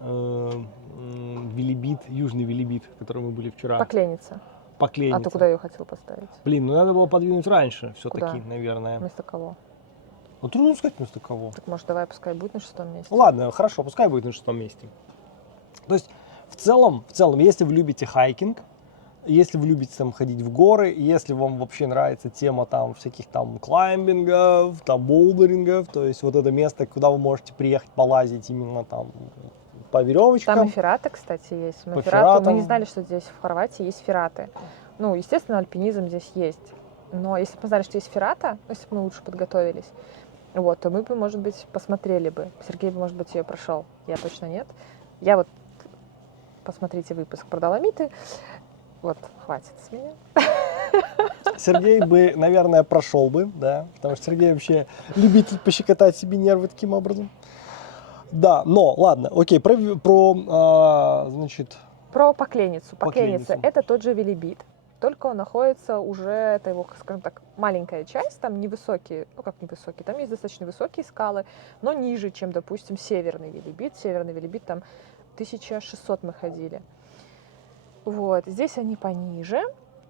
Велибит, Южный Велибит, в котором мы были вчера. Покленица. Покленица. А ты куда ее хотел поставить? Блин, ну надо было подвинуть раньше все-таки, Куда? наверное. Вместо кого? Ну трудно сказать вместо кого. Так может давай пускай будет на 6 месте. Ну ладно, хорошо, пускай будет на 6 месте. То есть в целом, если вы любите хайкинг, если вы любите там ходить в горы, если вам вообще нравится тема там всяких там клаймбингов, там болдерингов, то есть вот это место, куда вы можете приехать полазить именно там по веревочкам. Там и ферраты, кстати, есть. По Феррату, мы ферратам. не знали, что здесь в Хорватии есть ферраты. Ну, естественно, альпинизм здесь есть. Но если бы мы знали, что есть феррата, если бы мы лучше подготовились, вот, то мы бы, может быть, посмотрели бы. Сергей бы, может быть, ее прошел. Я точно нет. Я вот, посмотрите выпуск про Доломиты. Вот, хватит с меня. Сергей бы, наверное, прошел бы, да, потому что Сергей вообще любитель пощекотать себе нервы таким образом. Да, но ладно, окей, значит, Про Покленицу. Покленицу. Покленица — это тот же Велибит, только он находится уже, это его, скажем так, маленькая часть, там невысокие, ну как невысокие, там есть достаточно высокие скалы, но ниже, чем, допустим, Северный Велибит. Северный Велибит там 1600 мы ходили. Вот, здесь они пониже.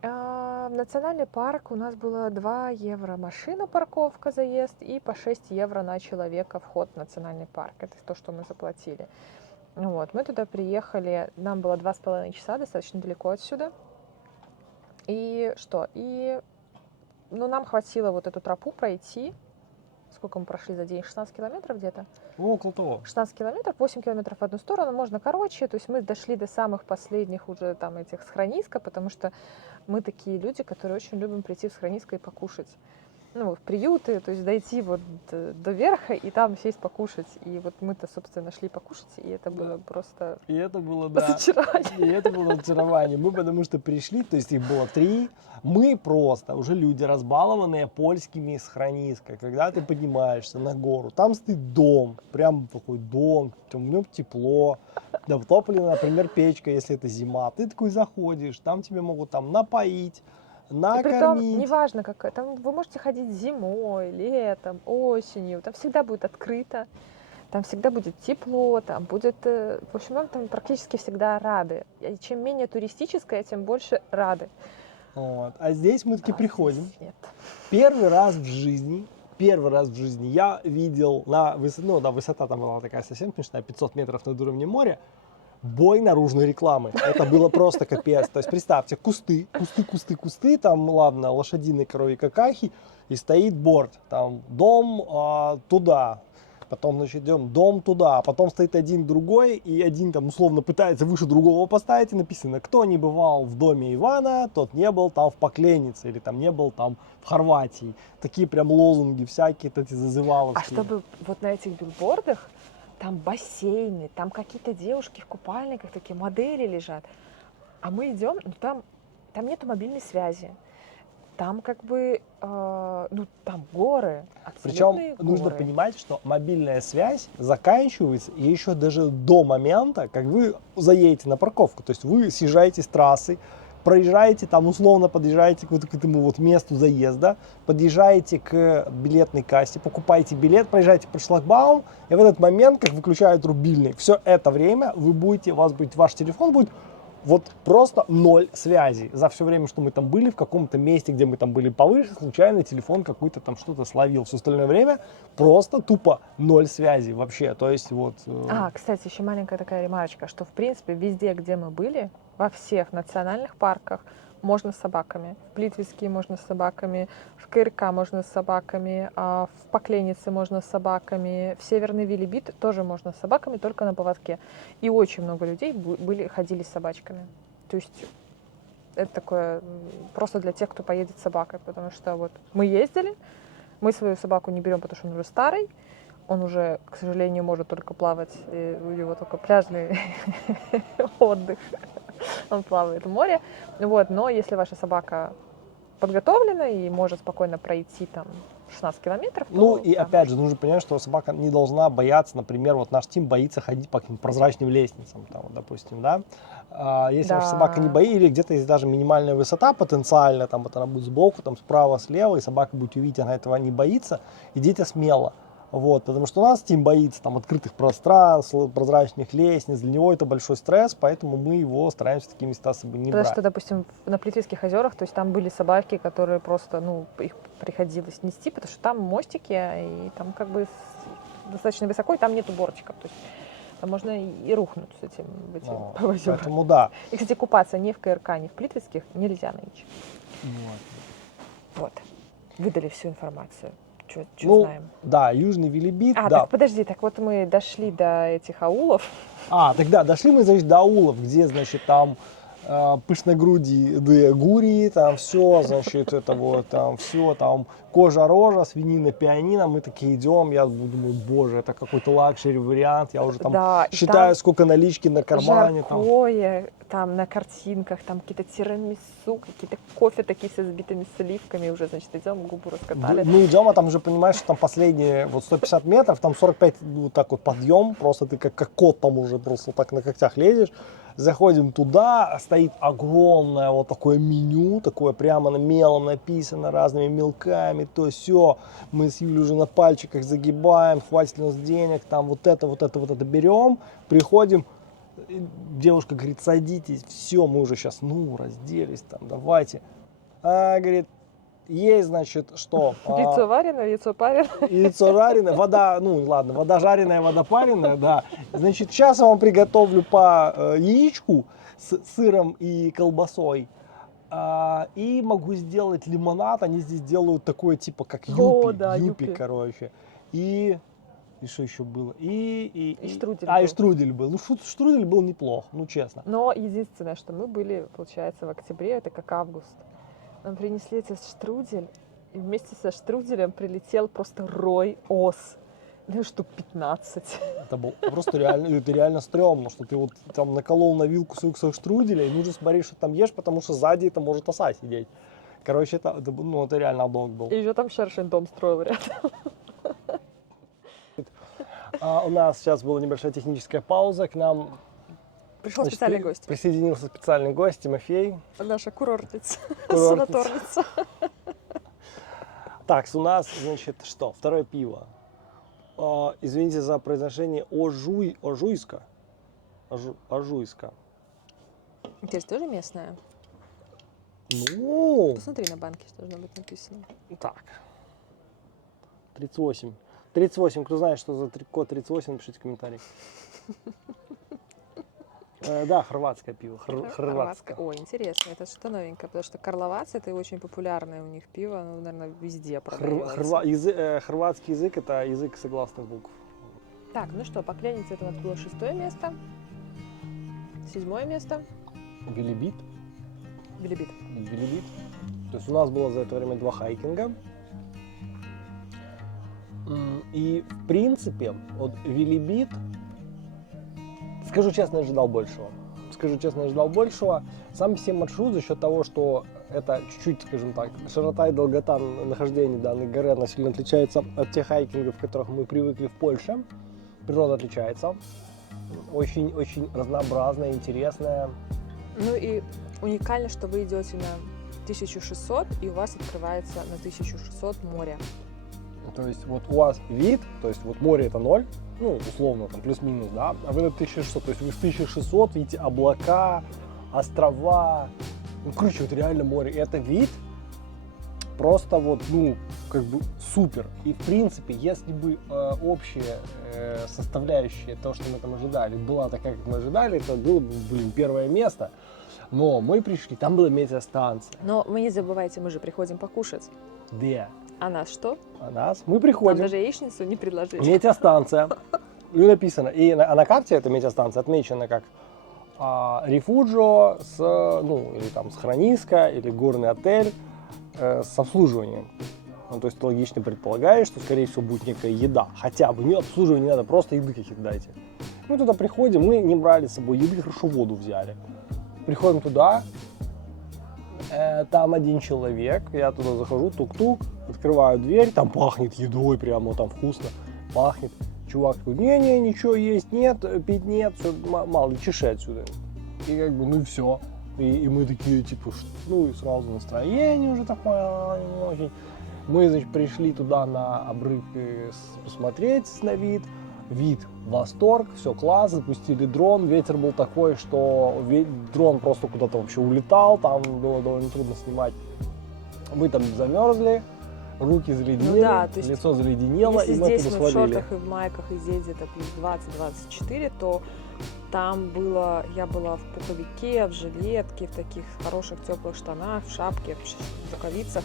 В национальный парк у нас было 2 евро машина, парковка, заезд, и по 6 евро на человека вход в национальный парк. Это то, что мы заплатили. Вот, мы туда приехали, нам было 2,5 часа, достаточно далеко отсюда. И что? Ну, нам хватило вот эту тропу пройти. Сколько мы прошли за день? 16 километров где-то? около того. 16 километров, 8 километров в одну сторону, можно короче. То есть мы дошли до самых последних уже там этих схрониска, потому что мы такие люди, которые очень любим прийти в схрониско и покушать. Ну, в приюты, то есть дойти вот до верха и там сесть покушать. И вот мы-то, собственно, шли покушать, и это было просто И это было, да. разочарование. И это было разочарование. Мы потому что пришли, то есть их было 3. Мы просто уже люди разбалованные польскими схрониска. Когда ты поднимаешься на гору, там стоит дом, прям такой дом, в нем тепло. Да, втоплена, например, печка, если это зима. Ты такой заходишь, там тебе могут там напоить, И притом, накормить. неважно, как там вы можете ходить зимой, летом, осенью, там всегда будет открыто, там всегда будет тепло, там будет, в общем, нам там практически всегда рады. И чем менее туристическое, тем больше рады. Вот. А здесь мы таки приходим. Здесь нет. Первый раз в жизни я видел высота там была такая совсем смешная, 500 метров над уровнем моря, бой наружной рекламы. Это было просто капец. То есть представьте, кусты, там, ладно, лошадиные коровьи какахи, и стоит борт, там, дом туда, потом, значит, идем, дом туда, потом стоит один другой, и один там условно пытается выше другого поставить, и написано, кто не бывал в доме Ивана, тот не был там в Покленице, или там не был там в Хорватии. Такие прям лозунги всякие, эти зазываловские. А чтобы вот на этих билбордах, там бассейны, там какие-то девушки в купальниках, такие модели лежат. А мы идем, ну там нету мобильной связи. Там как бы, там горы, абсолютные Причем нужно горы. понимать, что мобильная связь заканчивается еще даже до момента, как вы заедете на парковку. То есть вы съезжаете с трассы, проезжаете, там условно подъезжаете к этому вот месту заезда, подъезжаете к билетной кассе, покупаете билет, проезжаете по шлагбаум, и в этот момент, как выключают рубильник, все это время ваш телефон будет вот просто 0 связи. За все время, что мы там были, в каком-то месте, где мы там были повыше, случайно телефон какой-то там что-то словил. Все остальное время просто тупо 0 связи вообще. То есть вот... Кстати, еще маленькая такая ремарочка, что в принципе везде, где мы были, во всех национальных парках можно с собаками. В Плитвицке можно с собаками, в КРК можно с собаками, в Покленице можно с собаками, в Северный Велибит тоже можно с собаками, только на поводке. И очень много людей ходили с собачками. То есть это такое просто для тех, кто поедет с собакой, потому что вот мы ездили, мы свою собаку не берем, потому что он уже старый, Он уже, к сожалению, может только плавать, и у него только пляжный отдых. Он плавает в море. Вот. Но если ваша собака подготовлена и может спокойно пройти там 16 километров, то, Ну и да, опять же, нужно понимать, что собака не должна бояться, например, вот наш Тим боится ходить по каким-то прозрачным лестницам, там, вот, допустим, да. Если ваша собака не Да. боится, или где-то есть даже минимальная высота потенциальная, там вот она будет сбоку, там справа, слева, и собака будет увидеть, она этого не боится, идите смело. Вот, потому что у нас Тим боится там открытых пространств, прозрачных лестниц, для него это большой стресс, поэтому мы его стараемся в такие места с собой не Потому брать. что, допустим, на Плитвицких озерах, то есть там были собаки, которые просто, ну, их приходилось нести, потому что там мостики, и там как бы достаточно высоко, и там нету бортиков. То есть там можно и рухнуть с этим в эти Вот, озера. поэтому да. И, кстати, купаться ни в КРК, ни в Плитвицких нельзя нынче. Вот. Вот. Выдали всю информацию. Что Ну, знаем. да, Южный Велибит, да. Так подожди, так вот мы дошли до этих аулов. Тогда дошли мы, значит, до аулов, где, значит, там пышногрудые гурии, там все, значит, это вот, там все, там кожа рожа, свинина пианино, мы такие идем, я думаю, боже, это какой-то лакшери вариант, я уже там Да, и считаю, там сколько налички на кармане. жаркое, там на картинках, там какие-то тирамису, какие-то кофе такие со взбитыми сливками, уже, значит, идем, губу раскатали. Мы идем, а там уже понимаешь, что там последние вот 150 метров, там 45 вот так вот подъем, просто ты как кот там уже просто так на когтях лезешь. Заходим туда, стоит огромное вот такое меню, такое прямо на мелом написано разными мелками, то все. Мы с Юлей уже на пальчиках загибаем, хватит ли у нас денег, там вот это берем, приходим, девушка говорит, садитесь, все, мы уже сейчас, разделись там, давайте. Говорит, есть, значит, что? Яйцо вареное, яйцо пареное. Яйцо жареное, вода, вода жареная, вода пареная, да. Значит, сейчас я вам приготовлю по яичку с сыром и колбасой. И могу сделать лимонад, они здесь делают такое, типа, как юпи, Да, юпи. короче. И что еще было? И штрудель и был. штрудель был. Ну, штрудель был неплох, честно. Но единственное, что мы были, получается, в октябре, это как август. Нам принесли этот штрудель, и вместе со штруделем прилетел просто рой ос. Штук 15. Это был просто реально стрёмно, что ты вот там наколол на вилку свой кусок штруделя, и нужно смотреть, что там ешь, потому что сзади это может оса сидеть. Короче, это реально облом был. И еще там шершень дом строил рядом. У нас сейчас была небольшая техническая пауза, к нам Пришел специальный гость. присоединился специальный гость Тимофей. Наша курортница. Курортница. Санаторница. Так, у нас, значит, что? Второе пиво. Извините за произношение, Ожуйска. Ожуйска. Интересно, тоже местная? Ну, Посмотри на банке, что должно быть написано. так. 38. 38. Кто знает, что за код 38, напишите в комментарии. Да, хорватское пиво. Хорватское. Ой, интересно, это что новенькое, потому что Карловац это очень популярное у них пиво, наверное, везде продается. Хорватский язык это язык согласных букв. Так, ну что, по Клянице это у нас было 6-е место, 7-е место. Велибит. Велибит. То есть у нас было за это время 2 хайкинга. И в принципе, вот Велибит, скажу честно, ожидал большего. Сам все маршрут за счет того, что это чуть-чуть, скажем так, широта и долгота нахождения данной горы, она сильно отличается от тех хайкингов, к которых мы привыкли в Польше. Природа отличается. Очень разнообразная, интересная. Ну и уникально, что вы идете на 1600, и у вас открывается на 1600 море. То есть вот у вас вид, то есть вот море это 0, условно, там плюс-минус, да, а вы на 1600, то есть вы с 1600 видите облака, острова, короче, вот реально море, и это вид просто вот, как бы супер. И в принципе, если бы общая составляющая того, что мы там ожидали, была такая, как мы ожидали, это было бы, первое место. Но мы пришли, там была метеостанция. Но вы не забывайте, мы же приходим покушать. Где? А нас что? Мы Нам приходим. даже яичницу не предложили. Метеостанция. И написано. И на карте эта метеостанция отмечена как Рефуджо или там с Хрониска, или горный отель с обслуживанием. Ну, то есть ты логично предполагаешь, что, скорее всего, будет некая еда. Хотя бы, не обслуживание не надо, просто еды каких-то дайте. Мы туда приходим, мы не брали с собой еды, хорошо воду взяли. Приходим туда, там один человек, я туда захожу, тук-тук, открываю дверь, там пахнет едой прямо, там вкусно пахнет. Чувак такой, не-не, ничего есть нет, пить нет, все, мало, чеши отсюда. И как бы, ну все. И мы такие, типа, ну и сразу настроение уже такое, не очень. Мы, значит, пришли туда на обрыв посмотреть на вид. Вид, восторг, все класс, запустили дрон, ветер был такой, что дрон просто куда-то вообще улетал, там было довольно трудно снимать. Мы там замерзли, руки заледенели, Ну да, то есть, лицо заледенело, если и мы здесь оттуда мы в свалили. шортах и в майках, и здесь где-то плюс 20-24, то там было, я была в пуховике, в жилетке, в таких хороших теплых штанах, в шапке, в рукавицах,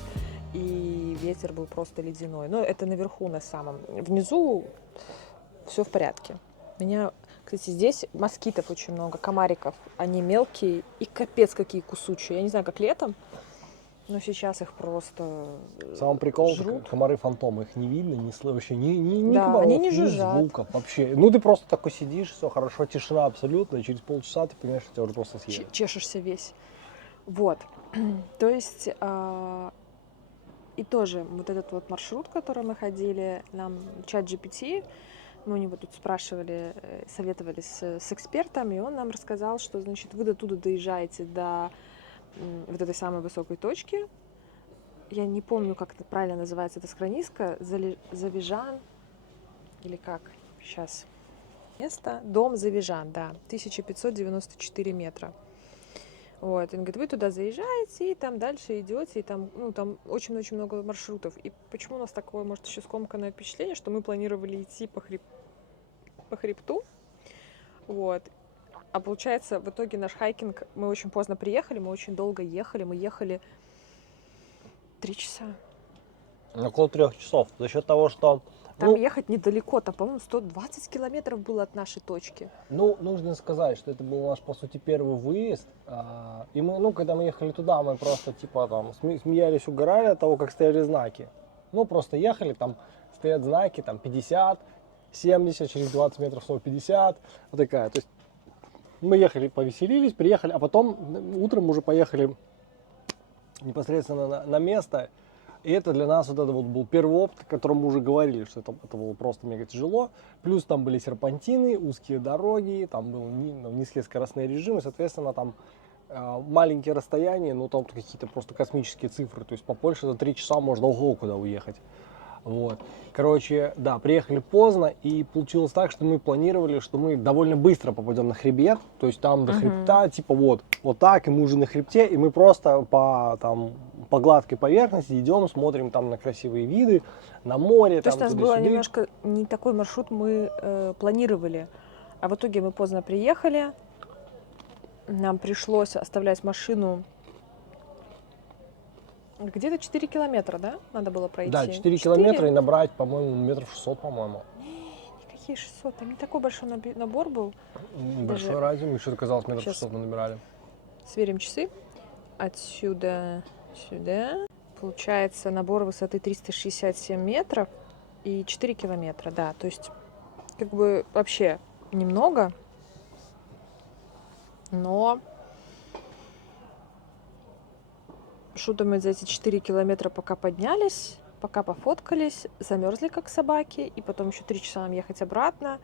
и ветер был просто ледяной. Но это наверху на самом. Внизу все в порядке. Меня, кстати, здесь москитов очень много, комариков. Они мелкие и капец какие кусучие. Я не знаю, как летом, но сейчас их просто Самый прикол, жрут. комары фантомы, их не видно, не слышно, вообще ни Да, комаров, они не ни жужжат. звуков вообще. Ну ты просто такой сидишь, все хорошо, тишина абсолютно, и через полчаса ты понимаешь, что тебя уже просто съели. Чешешься весь. Вот. То есть, и тоже вот этот вот маршрут, который мы ходили, нам чат GPT, мы у него тут спрашивали, советовались с экспертом, и он нам рассказал, что, значит, вы до туда доезжаете до вот этой самой высокой точки. Я не помню, как это правильно называется, это схрониска, Завижан, или как, сейчас, место, дом Завижан, да, 1594 метра. Вот, он говорит, вы туда заезжаете, и там дальше идете, и там, ну, там очень-очень много маршрутов. И почему у нас такое, может, еще скомканное впечатление, что мы планировали идти по хребту, вот. А получается, в итоге наш хайкинг, мы очень поздно приехали, мы очень долго ехали, мы ехали 3 часа. Около 3 часов. За счет того, что Там ехать недалеко, там, по-моему, 120 километров было от нашей точки. Ну, нужно сказать, что это был наш, по сути, первый выезд. И мы, ну, когда мы ехали туда, мы просто, типа, там, смеялись, угорали от того, как стояли знаки. Ну, просто ехали, там, стоят знаки, там, 50, 70, через 20 метров снова 50, вот такая. То есть мы ехали, повеселились, приехали, а потом утром уже поехали непосредственно на место. И это для нас вот это вот был первый опыт, о котором мы уже говорили, что это было просто мега тяжело. Плюс там были серпантины, узкие дороги, там был низкие скоростные режимы, соответственно, там маленькие расстояния, но там какие-то просто космические цифры. То есть по Польше за 3 часа можно ого куда уехать. Вот. Короче, да, приехали поздно, и получилось так, что мы планировали, что мы довольно быстро попадем на хребет, то есть там до хребта, типа вот так, и мы уже на хребте, и мы просто по гладкой поверхности идем, смотрим там на красивые виды, на море. То есть у нас было немножко не такой маршрут мы планировали, а в итоге мы поздно приехали, нам пришлось оставлять машину. Где-то 4 километра, да, надо было пройти? Да, 4 километра и набрать, по-моему, метров 600, по-моему. Никакие 600, там не такой большой набор был. Большой разве? Мне что-то казалось, метров Сейчас 600 мы набирали. Сверим часы. Отсюда сюда. Получается набор высоты 367 метров и 4 километра, да. То есть, как бы вообще немного, но что думать, за эти 4 километра пока поднялись, пока пофоткались, замерзли как собаки, и потом еще 3 часа нам ехать обратно,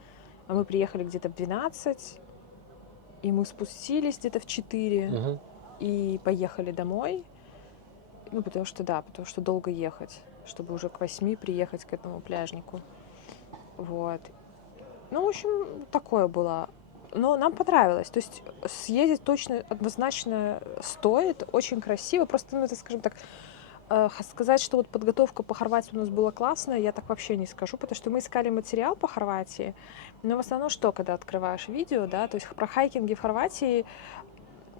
а мы приехали где-то в 12, и мы спустились где-то в 4, и поехали домой, ну, потому что долго ехать, чтобы уже к 8 приехать к этому пляжнику, вот. Ну, в общем, такое было. Но нам понравилось. То есть съездить точно, однозначно стоит. Очень красиво. Просто, ну, это, скажем так, сказать, что вот подготовка по Хорватии у нас была классная, я так вообще не скажу, потому что мы искали материал по Хорватии. Но в основном что, когда открываешь видео, да, то есть про хайкинги в Хорватии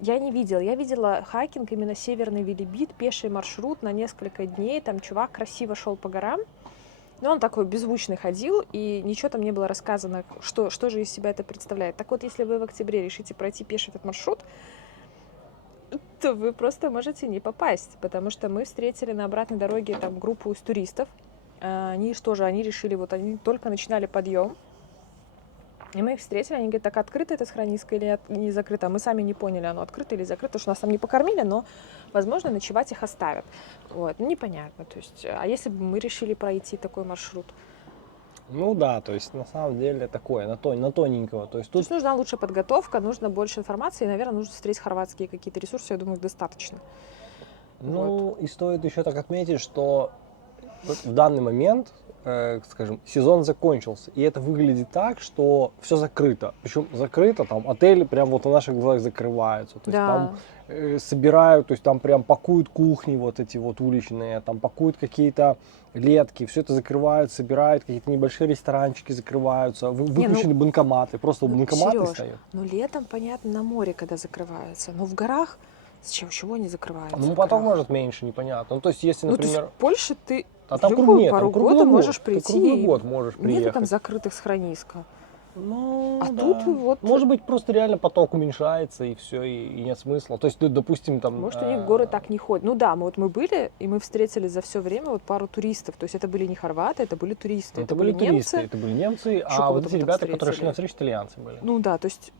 я не видела. Я видела хайкинг, именно северный Велибит, пеший маршрут на несколько дней. Там чувак красиво шел по горам. Но он такой беззвучный ходил, и ничего там не было рассказано, что же из себя это представляет. Так вот, если вы в октябре решите пройти пеший этот маршрут, то вы просто можете не попасть, потому что мы встретили на обратной дороге там группу из туристов. Они тоже, они решили, вот они только начинали подъем, и мы их встретили, они говорят, так открыто это схрониска или не закрыто? А мы сами не поняли, оно открыто или закрыто, потому что нас там не покормили, но, возможно, ночевать их оставят. Вот, ну, непонятно, то есть, а если бы мы решили пройти такой маршрут? Ну да, то есть на самом деле такое, на тоненького. То есть То тут есть нужна лучше подготовка, нужно больше информации, и, наверное, нужно встретить хорватские какие-то ресурсы, я думаю, их достаточно. ну, и стоит еще так отметить, что вот в данный момент, скажем, сезон закончился, и это выглядит так, что все закрыто. Причем закрыто, там отели прям вот на наших глазах закрываются. То есть Да. там собирают, то есть там прям пакуют кухни вот эти вот уличные, там пакуют какие-то летки, все это закрывают, собирают, какие-то небольшие ресторанчики закрываются, выключены банкоматы, просто банкоматы Серёж, стоят. ну летом, понятно, на море, когда закрываются, но в горах, зачем, чего они закрываются? Ну, в потом горах? может меньше, непонятно. Ну, то есть, если, Ну, то есть например... в Польше ты А в там любую нет, пару там круглый года год, можешь ты прийти, круглый и год можешь нету там приехать. закрытых схрониска. Ну, А да. тут вот... Может быть, просто реально поток уменьшается, и все, и нет смысла. То есть, допустим, там... Может, у них горы так не ходят. Ну да, мы были, и мы встретили за все время вот пару туристов. То есть это были не хорваты, это были туристы. Это были туристы, немцы. это были немцы, Еще а вот кого-то эти мы так ребята, которые шли встретили. навстречу, итальянцы были. Ну да, то есть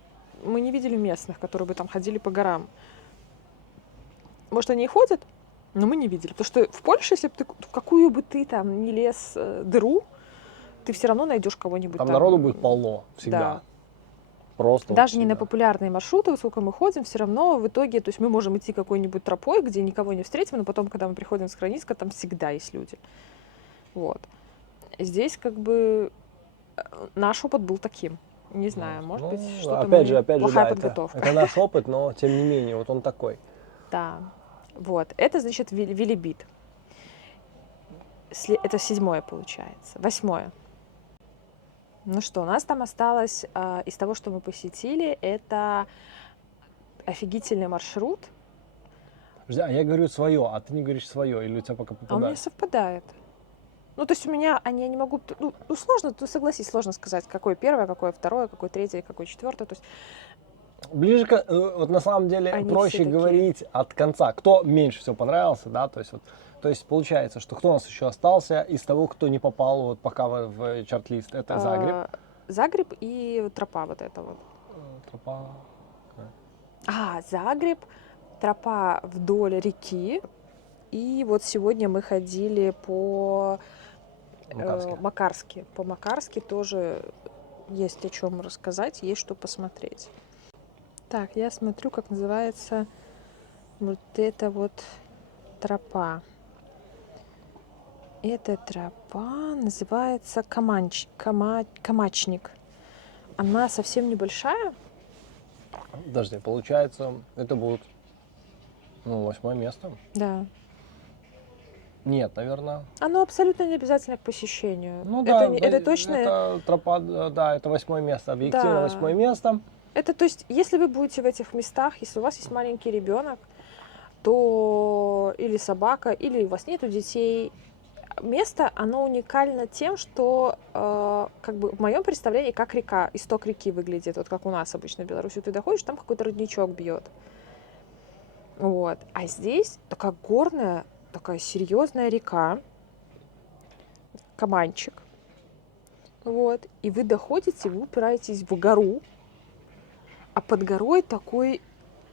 мы не видели местных, которые бы там ходили по горам. Может, они и ходят, но мы не видели. Потому что в Польше, если бы ты, в какую бы ты там не лез дыру, ты все равно найдешь кого-нибудь Там там. народу будет полно всегда. Да. Просто Даже вот не на всегда. популярные маршруты, сколько мы ходим, все равно в итоге, то есть мы можем идти какой-нибудь тропой, где никого не встретим, но потом, когда мы приходим с Храниска, там всегда есть люди. Вот. Здесь как бы наш опыт был таким. Не знаю, может быть, что-то опять же, плохая да, подготовка. это наш опыт, но тем не менее, вот он такой. Да. Вот. Это, значит, Велибит. Это 7-е получается. 8-е. Ну что, у нас там осталось из того, что мы посетили, это офигительный маршрут. Подожди, а я говорю свое, а ты не говоришь свое, или у тебя пока А у меня попадает? совпадает. Ну, то есть у меня, я не могу, ну сложно, согласись, сложно сказать, какое первое, какое второе, какое третье, какое четвертое. То есть Ближе вот на самом деле они проще все такие. говорить от конца, кто меньше всего понравился, да, то есть получается, что кто у нас еще остался из того, кто не попал вот пока в чарт-лист, это Загреб. Загреб и тропа вот эта вот. Тропа. Загреб, тропа вдоль реки. И вот сегодня мы ходили по Макарске. По Макарске тоже есть о чем рассказать, есть что посмотреть. Так, я смотрю, как называется вот эта вот тропа. Эта тропа называется Камачник. Она совсем небольшая. Подожди, получается, это будет 8 место? Да. Нет, наверное. Оно абсолютно не обязательно к посещению. Ну да, это точно. Это тропа, да, это 8 место, объективно 8 место. Это, то есть, если вы будете в этих местах, если у вас есть маленький ребенок, то или собака, или у вас нету детей, место, оно уникально тем, что как бы в моем представлении, как река, исток реки выглядит, вот как у нас обычно в Беларуси, ты доходишь, там какой-то родничок бьет. Вот. А здесь такая горная, такая серьезная река, Каманчик. Вот. И вы доходите, вы упираетесь в гору, а под горой такой,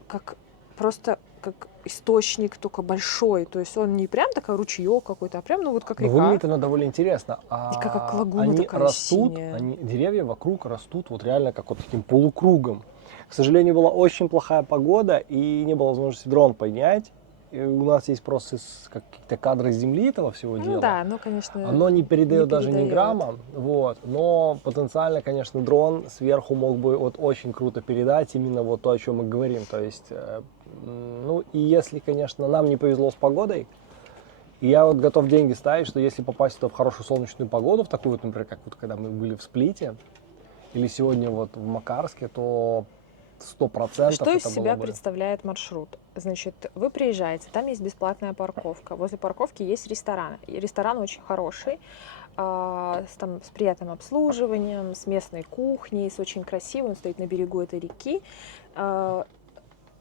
как просто как источник, только большой. То есть он не прям такой ручеек какой-то, а прям, вот как река. Выглядит она довольно интересно. И как лагуна они такая растут, синяя. деревья вокруг растут вот реально как вот таким полукругом. К сожалению, была очень плохая погода и не было возможности дрон поднять. И у нас есть просто какие-то кадры с земли этого всего дела. Да, конечно. Оно не передает даже ни передает. грамма, вот. Но потенциально, конечно, дрон сверху мог бы вот очень круто передать именно вот то, о чем мы говорим. То есть, и если, конечно, нам не повезло с погодой, и я вот готов деньги ставить, что если попасть в хорошую солнечную погоду, в такую вот, например, как вот когда мы были в Сплите, или сегодня вот в Макарске, то 100% Что из это себя было бы... представляет маршрут? Значит, вы приезжаете, там есть бесплатная парковка. Возле парковки есть ресторан. И ресторан очень хороший, с приятным обслуживанием, с местной кухней, с очень красивым, он стоит на берегу этой реки.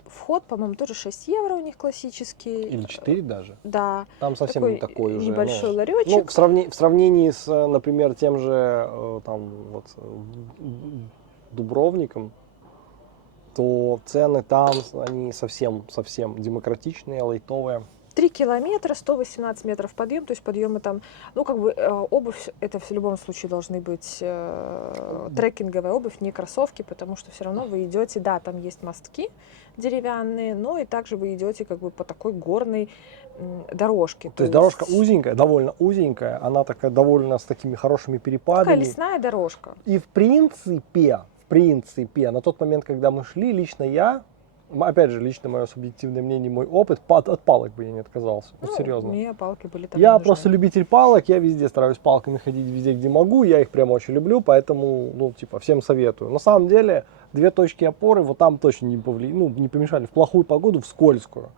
вход, по-моему, тоже 6 евро у них классический. Или 4 даже. Да. Там совсем не такой уже. Небольшой Ну, ларечек. в сравнении с, например, тем же там вот Дубровником, то цены там, они совсем демократичные, лайтовые. 3 километра, 118 метров подъем, то есть подъемы там, ну, как бы обувь, это в любом случае должны быть трекинговая обувь, не кроссовки, потому что все равно вы идете, да, там есть мостки деревянные, но и также вы идете как бы по такой горной дорожке. То есть дорожка узенькая, довольно узенькая, она такая довольно с такими хорошими перепадами. Такая лесная дорожка. И в принципе, на тот момент, когда мы шли, лично я, опять же, лично мое субъективное мнение, мой опыт, от палок бы я не отказался. Ну, Вот серьезно. мне палки были там Я нужны. просто любитель палок, я везде стараюсь палками ходить, везде, где могу, я их прям очень люблю, поэтому, ну, типа, всем советую. На самом деле, 2 точки опоры вот там точно не помешали в плохую погоду, в скользкую.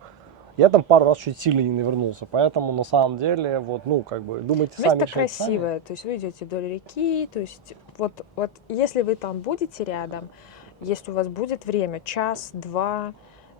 Я там пару раз чуть сильно не навернулся, поэтому на самом деле, вот, ну, как бы, думайте сами. Место красивое, то есть вы идете вдоль реки, то есть вот если вы там будете рядом, если у вас будет время, час-два,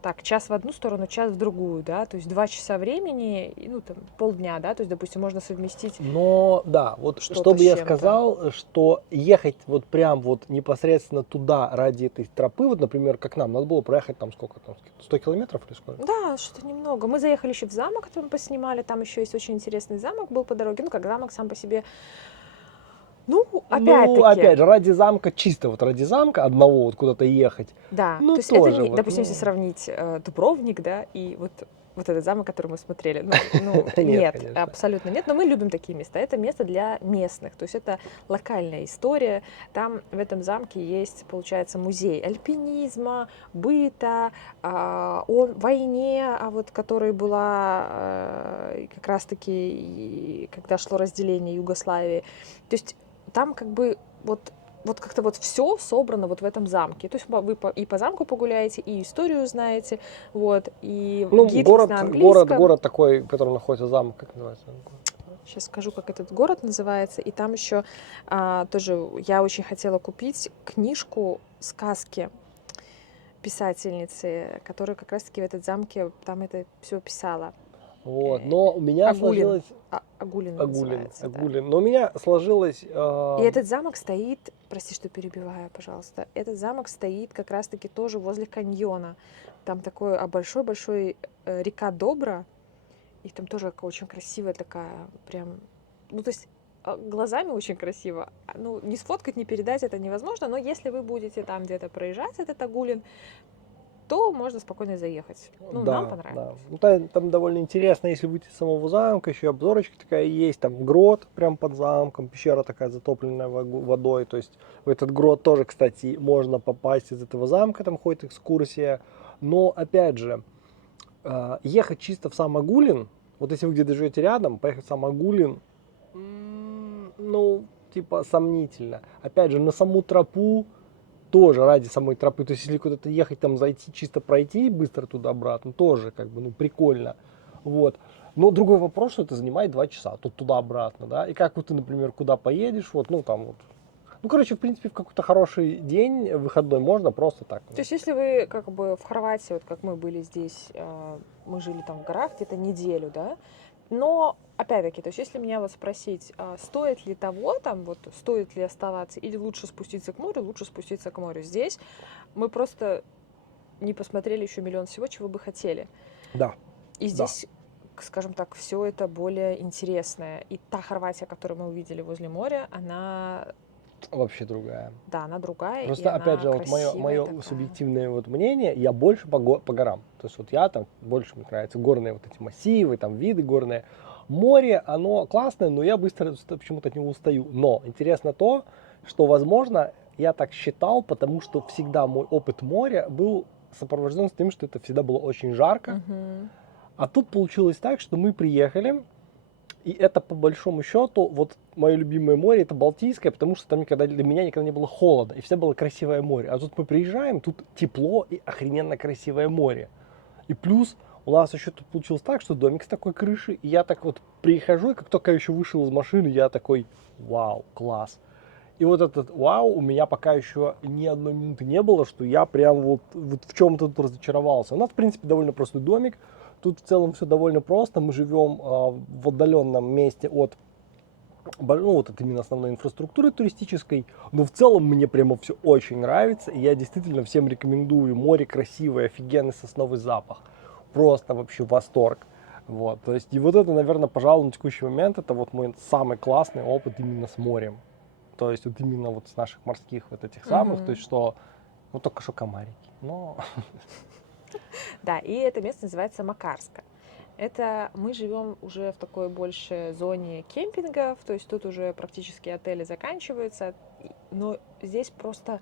так, час в одну сторону, час в другую, да, то есть 2 часа времени, ну, там, полдня, да, то есть, допустим, можно совместить. Но, да, вот Что-то чтобы с я чем-то. сказал, что ехать вот прям вот непосредственно туда ради этой тропы, вот, например, как нам, надо было проехать там сколько там, 100 километров или сколько? Да, что-то немного. Мы заехали еще в замок, который мы поснимали, там еще есть очень интересный замок был по дороге, ну, как замок сам по себе. Ну, опять-таки. Ну, опять же, ради замка, чисто вот ради замка одного вот куда-то ехать. Да, Ну, то есть тоже это, не, вот, допустим, ну. если сравнить Дубровник, да, и вот этот замок, который мы смотрели. Ну, Нет, нет, конечно. абсолютно нет. Но мы любим такие места. Это место для местных. То есть это локальная история. Там в этом замке есть, получается, музей альпинизма, быта, о войне, вот, которая была как раз-таки, когда шло разделение Югославии. То есть там как бы вот как-то вот все собрано вот в этом замке. То есть вы и по замку погуляете, и историю узнаете, вот, и Ну, гид город, есть на английском. город такой, в котором находится замок, как называется? Сейчас скажу, как этот город называется. И там еще тоже я очень хотела купить книжку сказки писательницы, которая как раз-таки в этот замке там это все писала. Вот, но у меня сложилось... Агулин Агулин, называется, да. Агулин. Но у меня сложилось... И этот замок стоит, прости, что перебиваю, пожалуйста, этот замок стоит как раз-таки тоже возле каньона. Там такой большой-большой река Добра, и там тоже очень красивая такая, прям, ну то есть глазами очень красиво. Ну, не сфоткать, не передать это невозможно, но если вы будете там где-то проезжать этот Агулин, то можно спокойно заехать. Ну, да, нам понравилось. Да. Ну, там довольно интересно, если выйти из самого замка, еще обзорочка такая есть, там грот прям под замком, пещера такая затопленная водой, то есть в этот грот тоже, кстати, можно попасть из этого замка, там ходит экскурсия, но, опять же, ехать чисто в сам Агулин, вот если вы где-то живете рядом, поехать в сам Агулин, ну, типа, сомнительно. Опять же, на саму тропу, тоже ради самой тропы, то есть если куда-то ехать, там зайти, чисто пройти быстро туда-обратно, тоже как бы, ну, прикольно, вот. Но другой вопрос, что это занимает 2 часа, тут туда-обратно, да, и как вот ты, например, куда поедешь, вот, ну, там вот. Ну, короче, в принципе, в какой-то хороший день, выходной, можно просто так. То есть если вы как бы в Хорватии, вот как мы были здесь, мы жили там в горах где-то неделю, да, но, опять-таки, то есть если меня вот спросить, стоит ли того, там вот, стоит ли оставаться, или лучше спуститься к морю, лучше спуститься к морю. Здесь мы просто не посмотрели еще миллион всего, чего бы хотели. Да. И здесь, скажем так, все это более интересное. И та Хорватия, которую мы увидели возле моря, она... Вообще другая. Да, она другая. Просто, и опять же, она вот мое такая. субъективное вот мнение, я больше по горам. То есть вот я там больше мне нравятся горные вот эти массивы, там виды горные. Море, оно классное, но я быстро почему-то от него устаю. Но интересно то, что, возможно, я так считал, потому что всегда мой опыт моря был сопровожден с тем, что это всегда было очень жарко. Угу. А тут получилось так, что мы приехали, и это по большому счету, вот мое любимое море, это Балтийское, потому что там для меня никогда не было холода, и всегда было красивое море. А тут мы приезжаем, тут тепло и охрененно красивое море. И плюс у нас еще тут получилось так, что домик с такой крышей, и я так вот прихожу, и как только я еще вышел из машины, я такой, вау, класс. И вот этот вау у меня пока еще ни одной минуты не было, что я прям вот в чем-то тут разочаровался. У нас, в принципе, довольно простой домик. Тут в целом все довольно просто. Мы живем в отдаленном месте от, ну, вот от именно основной инфраструктуры туристической. Но в целом мне прямо все очень нравится. И я действительно всем рекомендую. Море красивое, офигенный сосновый запах. Просто вообще восторг. Вот, то есть, и вот это, наверное, пожалуй, на текущий момент, это вот мой самый классный опыт именно с морем. То есть, вот именно вот с наших морских вот этих самых, то есть, что, ну, только что комарики, но... Да, и это место называется Макарска. Это мы живем уже в такой больше зоне кемпингов, то есть тут уже практически отели заканчиваются, но здесь просто,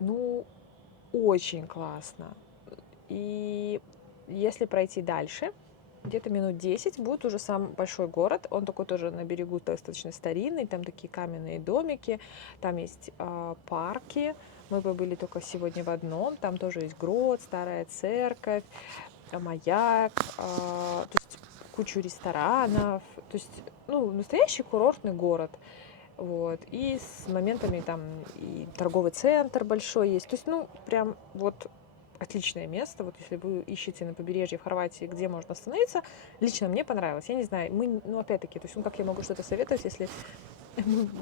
ну, очень классно. И если пройти дальше, где-то минут 10 будет уже сам большой город. Он такой тоже на берегу достаточно старинный, там такие каменные домики, там есть парки. Мы были только сегодня в одном, там тоже есть грот, старая церковь, маяк, то есть кучу ресторанов, то есть, ну, настоящий курортный город. Вот. И с моментами там и торговый центр большой есть. То есть, ну, прям вот отличное место. Вот если вы ищете на побережье в Хорватии, где можно остановиться, лично мне понравилось. Я не знаю, мы, ну, опять-таки, то есть, ну, как я могу что-то советовать, если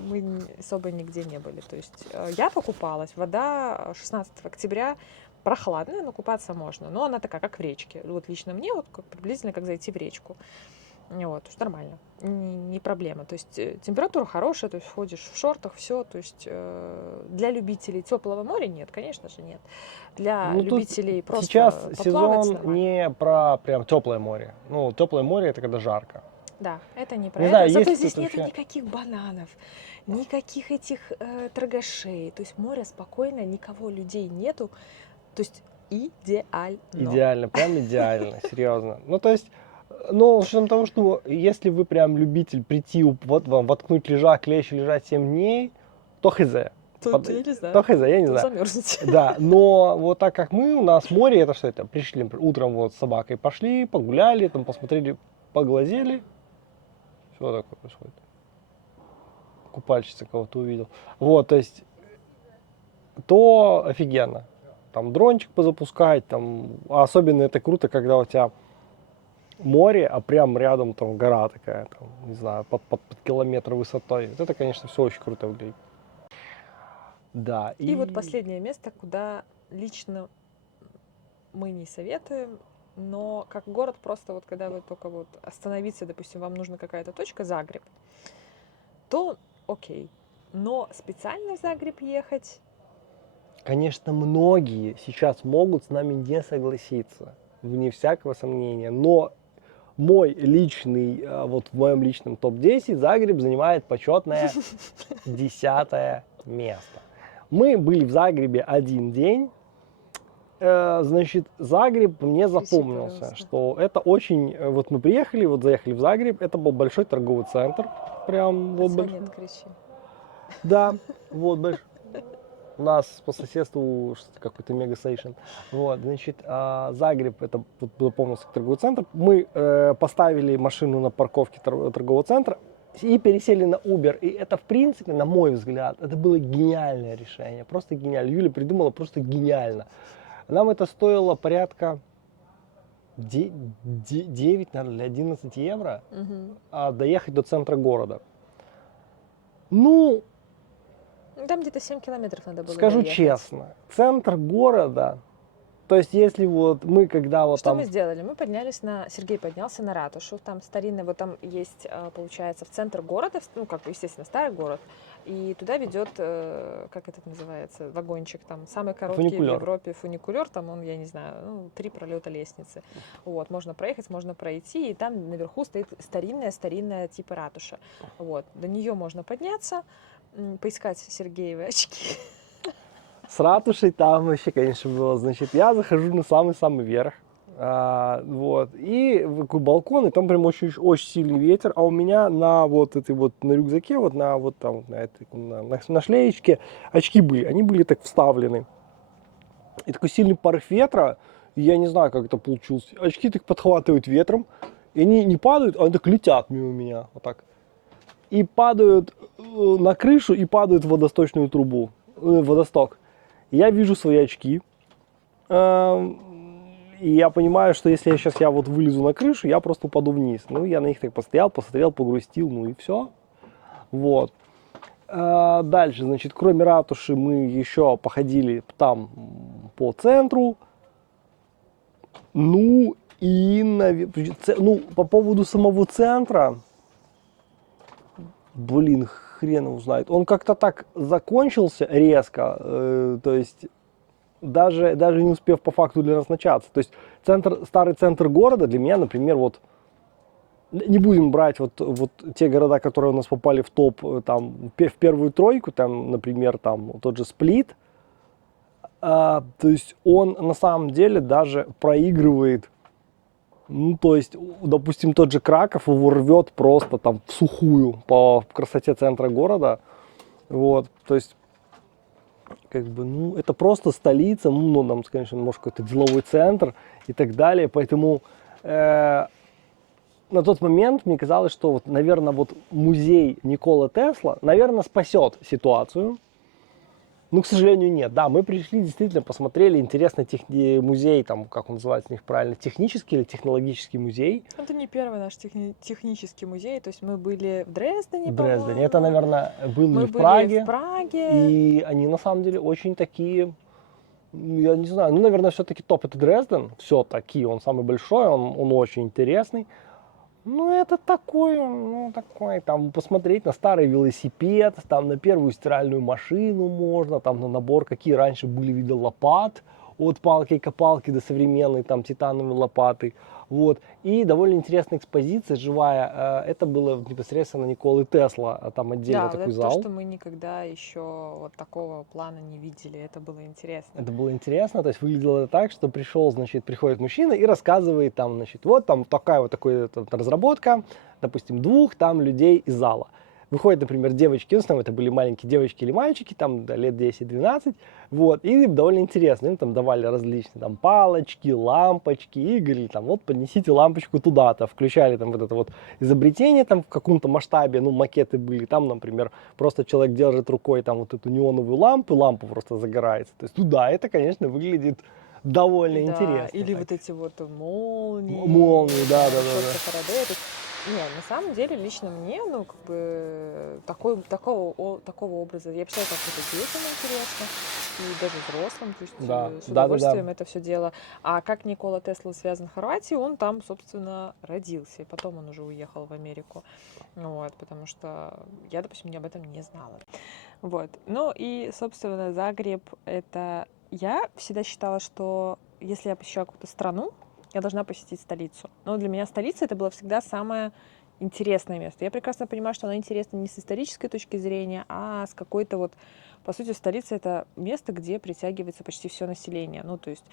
мы особо нигде не были. То есть я покупалась, вода 16 октября прохладная, но купаться можно. Но она такая, как в речке. Вот лично мне вот как, приблизительно как зайти в речку. Вот, уж нормально, не проблема. То есть температура хорошая, то есть ходишь в шортах, все. То есть для любителей теплого моря нет, конечно же нет. Для Ну, любителей тут просто сейчас поплавать сезон нормально. не про прям теплое море. Ну, теплое море это когда жарко. Да, это не про Не это. знаю, Зато есть здесь кто-то нету вообще... никаких бананов, никаких этих торгашей. То есть море спокойно, никого, людей нету. То есть идеально. Идеально, прям идеально, серьезно. Ну, то есть, ну, с учетом того, что если вы прям любитель прийти, вот вам воткнуть лежак, лечь и лежать 7 дней, то хз. Тут я не знаю. То хз, я не Тут знаю. замерзнете. Да, но вот так как мы, у нас море, это что это? Пришли например, утром вот с собакой пошли, погуляли, там посмотрели, поглазели. Что такое происходит? Купальщица кого-то увидел. Вот, то есть, то офигенно. Там дрончик позапускать, там, а особенно это круто, когда у тебя море, а прям рядом там гора такая, там, не знаю, под километр высотой. Вот это, конечно, все очень круто выглядит. Да, И вот последнее место, куда лично мы не советуем, но как город просто вот когда вы только вот остановиться, допустим, вам нужна какая-то точка, Загреб, то окей. Но специально в Загреб ехать, Конечно, многие сейчас могут с нами не согласиться, вне всякого сомнения, но мой личный, вот в моем личном топ-10 Загреб занимает почетное 10 место. Мы были в Загребе один день. Значит, Загреб мне запомнился, пожалуйста. что это очень... Вот мы приехали, вот заехали в Загреб, это был большой торговый центр. Прям вот большой. нет, кричи. Да, вот большой. У нас по соседству какой-то мегастейшн. Вот, значит, Загреб, это вот запомнился торговый центр. Мы поставили машину на парковке торгового центра и пересели на Uber. И это, в принципе, на мой взгляд, это было гениальное решение. Просто гениально. Юля придумала просто гениально. Нам это стоило порядка 9, наверное, или 11 евро доехать до центра города. Ну, Там где-то 7 километров надо было скажу доехать. честно, центр города, то есть если вот мы когда вот Что там... мы сделали? Мы поднялись на... Сергей поднялся на ратушу, там старинный, вот там есть, получается, в центр города, ну, как бы, естественно, старый город, и туда ведет, как это называется, вагончик, там, самый короткий Фуникулер. в Европе фуникулер, там он, я не знаю, ну, 3 пролета лестницы. Вот, можно проехать, можно пройти, и там наверху стоит старинная типа ратуша. Вот, до нее можно подняться, поискать Сергеевы очки. С ратушей там вообще, конечно, было. Значит, я захожу на самый-самый верх. Вот. И такой балкон, и там прям очень сильный ветер. А у меня на вот этой вот, на рюкзаке, вот на вот там, на шлеечке очки были. Они были так вставлены. И такой сильный порыв ветра, и я не знаю, как это получилось. Очки так подхватывают ветром, и они не падают, а они так летят мимо меня. Вот так. и падают на крышу и падают в водосточную трубу, водосток. Я вижу свои очки, и я понимаю, что если я вот вылезу на крышу, я просто упаду вниз. Ну, я на них так постоял, посмотрел, погрустил, ну и все. Вот. Дальше, значит, кроме ратуши мы еще походили там по центру. Ну и, ну, по поводу самого центра, блин, хрен его знает. Он как-то так закончился резко, то есть даже не успев по факту для нас начаться. То есть старый центр города для меня, например, вот не будем брать вот те города, которые у нас попали в топ, там, в первую тройку, там, например, там, тот же Сплит. То есть он на самом деле даже проигрывает, ну, то есть, допустим, тот же Краков его рвет просто там в сухую по красоте центра города. Вот, то есть, как бы, ну, это просто столица, ну, нам, конечно, может, какой-то деловой центр и так далее, поэтому на тот момент мне казалось, что, вот, наверное, вот музей Никола Тесла, наверное, спасет ситуацию. Ну, к сожалению, нет. Да, мы пришли, действительно посмотрели интересный музей, там, как он называется у них правильно, технический или технологический музей. Это не первый наш технический музей, то есть мы были в Дрездене, В Дрездене. по-моему. Это, наверное, был Мы и в были Праге. в Праге. И они, на самом деле, очень такие, я не знаю, ну, наверное, все-таки топ это Дрезден. Все-таки он самый большой, он очень интересный. Ну, это такой, там, посмотреть на старый велосипед, там, на первую стиральную машину можно, там, на набор, какие раньше были виды лопат, от палки-копалки до современной, там, титановой лопаты, вот. И довольно интересная экспозиция, живая, это было непосредственно Николы Тесла, там отдельно Да, такой это зал. то, что мы никогда еще вот такого плана не видели, это было интересно. Это было интересно, то есть выглядело это так, что приходит мужчина и рассказывает там, значит, вот там такая разработка, допустим, 2 там людей из зала. Выходят, например, девочки, в основном это были маленькие девочки или мальчики, там лет 10-12, вот, и довольно интересно, им там давали различные там палочки, лампочки, и говорили там, вот, поднесите лампочку туда-то, включали там вот это вот изобретение там в каком-то масштабе, ну, макеты были, там, например, просто человек держит рукой там вот эту неоновую лампу, лампа просто загорается, то есть, ну да, это, конечно, выглядит довольно Да, интересно. или так. вот эти вот молнии. Молнии, да. Четко Фарадея. Не, на самом деле, лично мне, ну, как бы, такого образа, я представляю, как это детям интересно, и даже взрослым, то есть Да, с да. удовольствием это все дело. А как Никола Тесла связан с Хорватией, он там, собственно, родился, и потом он уже уехал в Америку, вот, потому что я, допустим, об этом не знала. Вот, ну и, собственно, Загреб, это... Я всегда считала, что если я посещаю какую-то страну, я должна посетить столицу. Но для меня столица это было всегда самое интересное место. Я прекрасно понимаю, что она интересна не с исторической точки зрения, а с какой-то вот, по сути, столица это место, где притягивается почти все население. Ну, то есть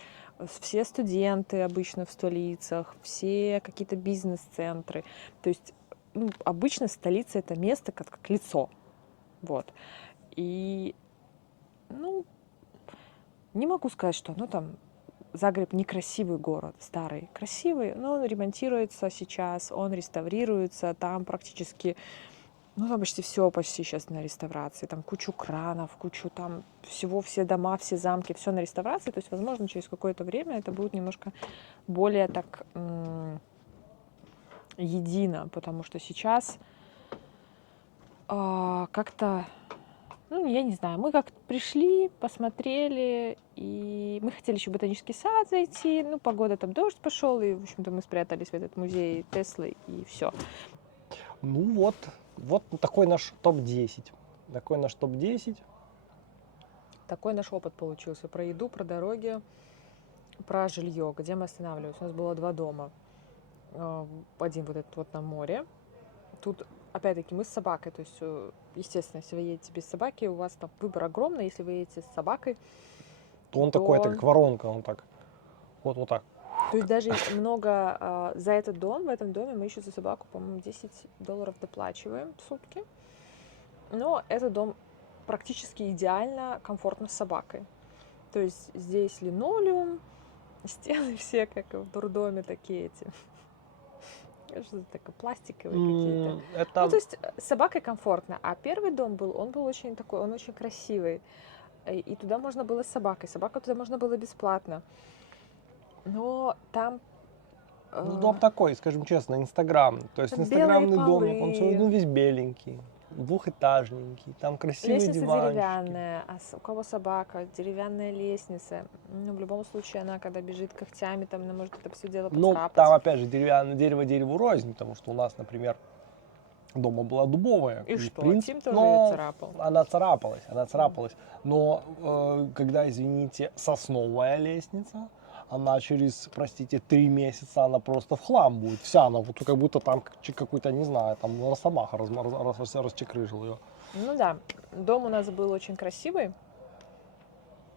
все студенты обычно в столицах, все какие-то бизнес-центры. То есть ну, обычно столица это место как лицо. Вот. И, ну, не могу сказать, что, ну, там, Загреб некрасивый город, старый, красивый, но он ремонтируется сейчас, он реставрируется, там практически, ну там почти все почти сейчас на реставрации, там кучу кранов, кучу там всего, все дома, все замки, все на реставрации, то есть, возможно, через какое-то время это будет немножко более так едино, потому что сейчас как-то ну, я не знаю, мы как-то пришли, посмотрели, и мы хотели еще в ботанический сад зайти, ну, погода там, дождь пошел, и, в общем-то, мы спрятались в этот музей Теслы, и все. Ну вот такой наш топ-10. Такой наш топ-10. Такой наш опыт получился про еду, про дороги, про жилье, где мы останавливались. У нас было 2 дома. Один вот этот вот на море. Тут, опять-таки, мы с собакой, то есть, естественно, если вы едете без собаки, у вас там выбор огромный, если вы едете с собакой, То он такой, это как воронка, он так, вот так. То есть даже много за этот дом, в этом доме мы еще за собаку, по-моему, $10 доплачиваем в сутки. Но этот дом практически идеально комфортно с собакой. То есть здесь линолеум, стены все как в дурдоме такие эти Что-то такое, пластиковые какие-то. Это... Ну, то есть с собакой комфортно. А первый дом он был очень такой, он очень красивый. И туда можно было с собакой. Собаку туда можно было бесплатно. Но там... Ну, дом такой, скажем честно, инстаграм. То есть Там инстаграмный белые домик, он все полы. равно весь беленький, двухэтажненький, там красивые Лестница диванчики. деревянная, а у кого собака, деревянная лестница. Ну, в любом случае, она, когда бежит когтями, там, она может это все дело Ну, поцарапать. там, опять же, деревянное дерево дереву рознь, потому что у нас, например, дома была дубовая. И в что, принципе, Тим тоже но её царапал? Она царапалась. Но когда, извините, сосновая лестница, она через, простите, 3 месяца, она просто в хлам будет. Вся она, вот как будто там какой-то, не знаю, там росомаха расчекрыжил ее. Ну да, дом у нас был очень красивый,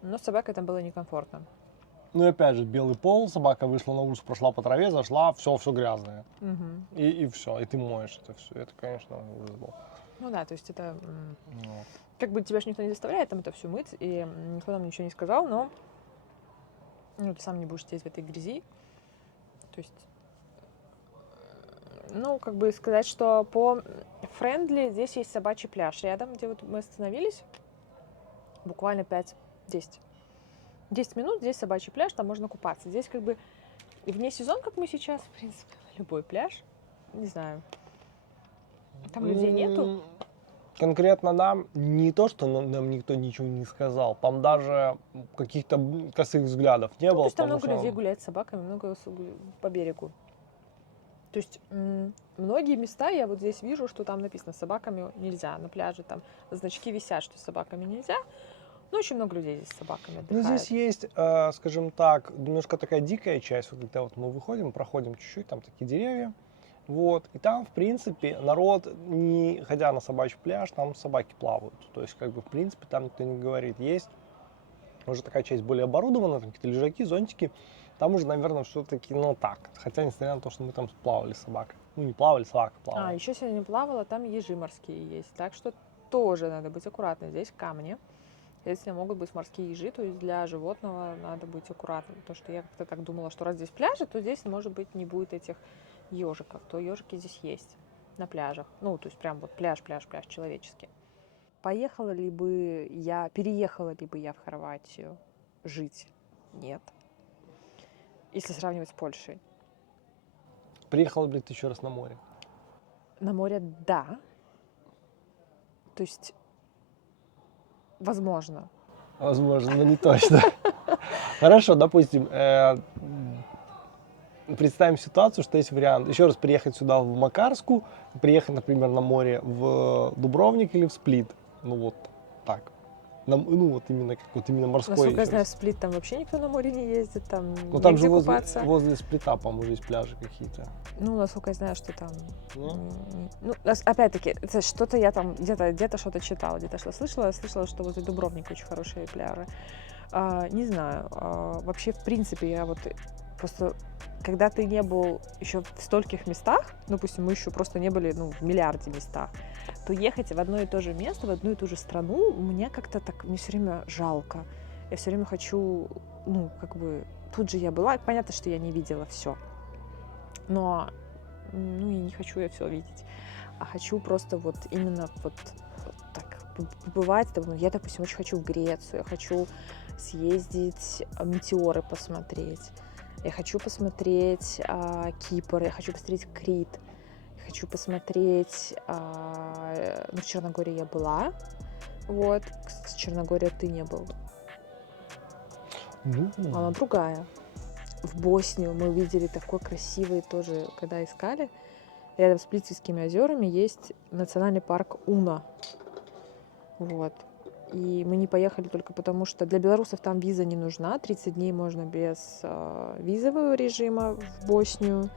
но с собакой там было некомфортно. Ну и опять же, белый пол, собака вышла на улицу, прошла по траве, зашла, все грязное. Мгм. И все, и ты моешь это все. Это, конечно, ужас был. Ну да, то есть это... Вот. Как бы тебя же никто не заставляет там это все мыть, и никто нам ничего не сказал, но ну, ты сам не будешь сидеть в этой грязи. То есть, ну, как бы сказать, что по Френдли здесь есть собачий пляж рядом, где вот мы остановились, буквально 5-10. 10 минут, здесь собачий пляж, там можно купаться. Здесь как бы вне сезон, как мы сейчас, в принципе, любой пляж, не знаю, там людей нету. Конкретно нам не то, что нам никто ничего не сказал, там даже каких-то косых взглядов не Ну, было. то есть там потому много что- людей гуляет с собаками, много по берегу. То есть многие места я вот здесь вижу, что там написано, с собаками нельзя, на пляже там значки висят, что с собаками нельзя. Но очень много людей здесь с собаками Ну, отдыхает. здесь есть, скажем так, немножко такая дикая часть, вот когда вот мы выходим, проходим чуть-чуть, там такие деревья, вот, и там, в принципе, народ, не ходя на собачий пляж, там собаки плавают, то есть, как бы, в принципе, там никто не говорит, есть уже такая часть более оборудованная, там какие-то лежаки, зонтики, там уже, наверное, все-таки, ну, так, хотя, несмотря на то, что мы там плавали с собакой, ну, не плавали, собака плавала. А, еще сегодня не плавала, там ежи морские есть, так что тоже надо быть аккуратным. Здесь камни, если могут быть морские ежи, то есть для животного надо быть аккуратным. Потому что я как-то так думала, что раз здесь пляжи, то здесь, может быть, не будет этих ежиков. То ежики здесь есть на пляжах. Ну, то есть прям вот пляж человеческий. Переехала ли бы я в Хорватию жить? Нет. Если сравнивать с Польшей. Приехала бы ты еще раз на море? На море – да. То есть, возможно. Возможно, но не точно. Хорошо, допустим, представим ситуацию, что есть вариант еще раз приехать сюда, в Макарску, приехать, например, на море в Дубровник или в Сплит. Ну вот так. Ну вот именно как вот именно морской. Насколько я еще знаю, раз. в Сплит там вообще никто на море не ездит, там Ну там же негде возле, купаться. возле Сплита, по-моему, есть пляжи какие-то. Ну, насколько я знаю, что там... Ну? Ну, опять-таки, это что-то я там где-то что-то читала, где-то что слышала. Я слышала, что возле Дубровника очень хорошие пляжи. Не знаю. Вообще, в принципе, я вот просто... Когда ты не был еще в стольких местах, допустим, мы еще просто не были в миллиарде местах, то ехать в одно и то же место, в одну и ту же страну, мне как-то так, мне все время жалко. Я все время хочу, тут же я была, понятно, что я не видела все, но, я не хочу я все видеть, а хочу просто вот именно вот так побывать. Я, допустим, очень хочу в Грецию, я хочу съездить, метеоры посмотреть. Я хочу посмотреть Кипр, я хочу посмотреть Крит, я хочу посмотреть... в Черногории я была. Вот. Кстати, Черногория ты не был. Она другая. В Боснию мы увидели такой красивый тоже, когда искали. Рядом с Плитвицкими озерами есть национальный парк Уна. Вот. И мы не поехали только потому, что для белорусов там виза не нужна. 30 дней можно без визового режима в Боснию.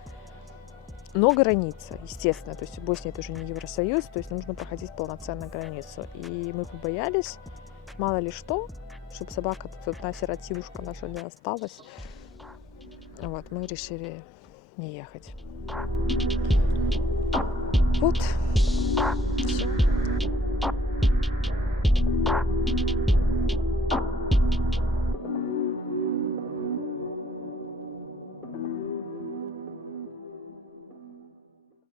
Но граница, естественно. То есть Босния это уже не Евросоюз, то есть нужно проходить полноценно границу. И мы побоялись, мало ли что, чтобы собака тут одна сиротинушка наша не осталась. Вот, мы решили не ехать. Вот. Все.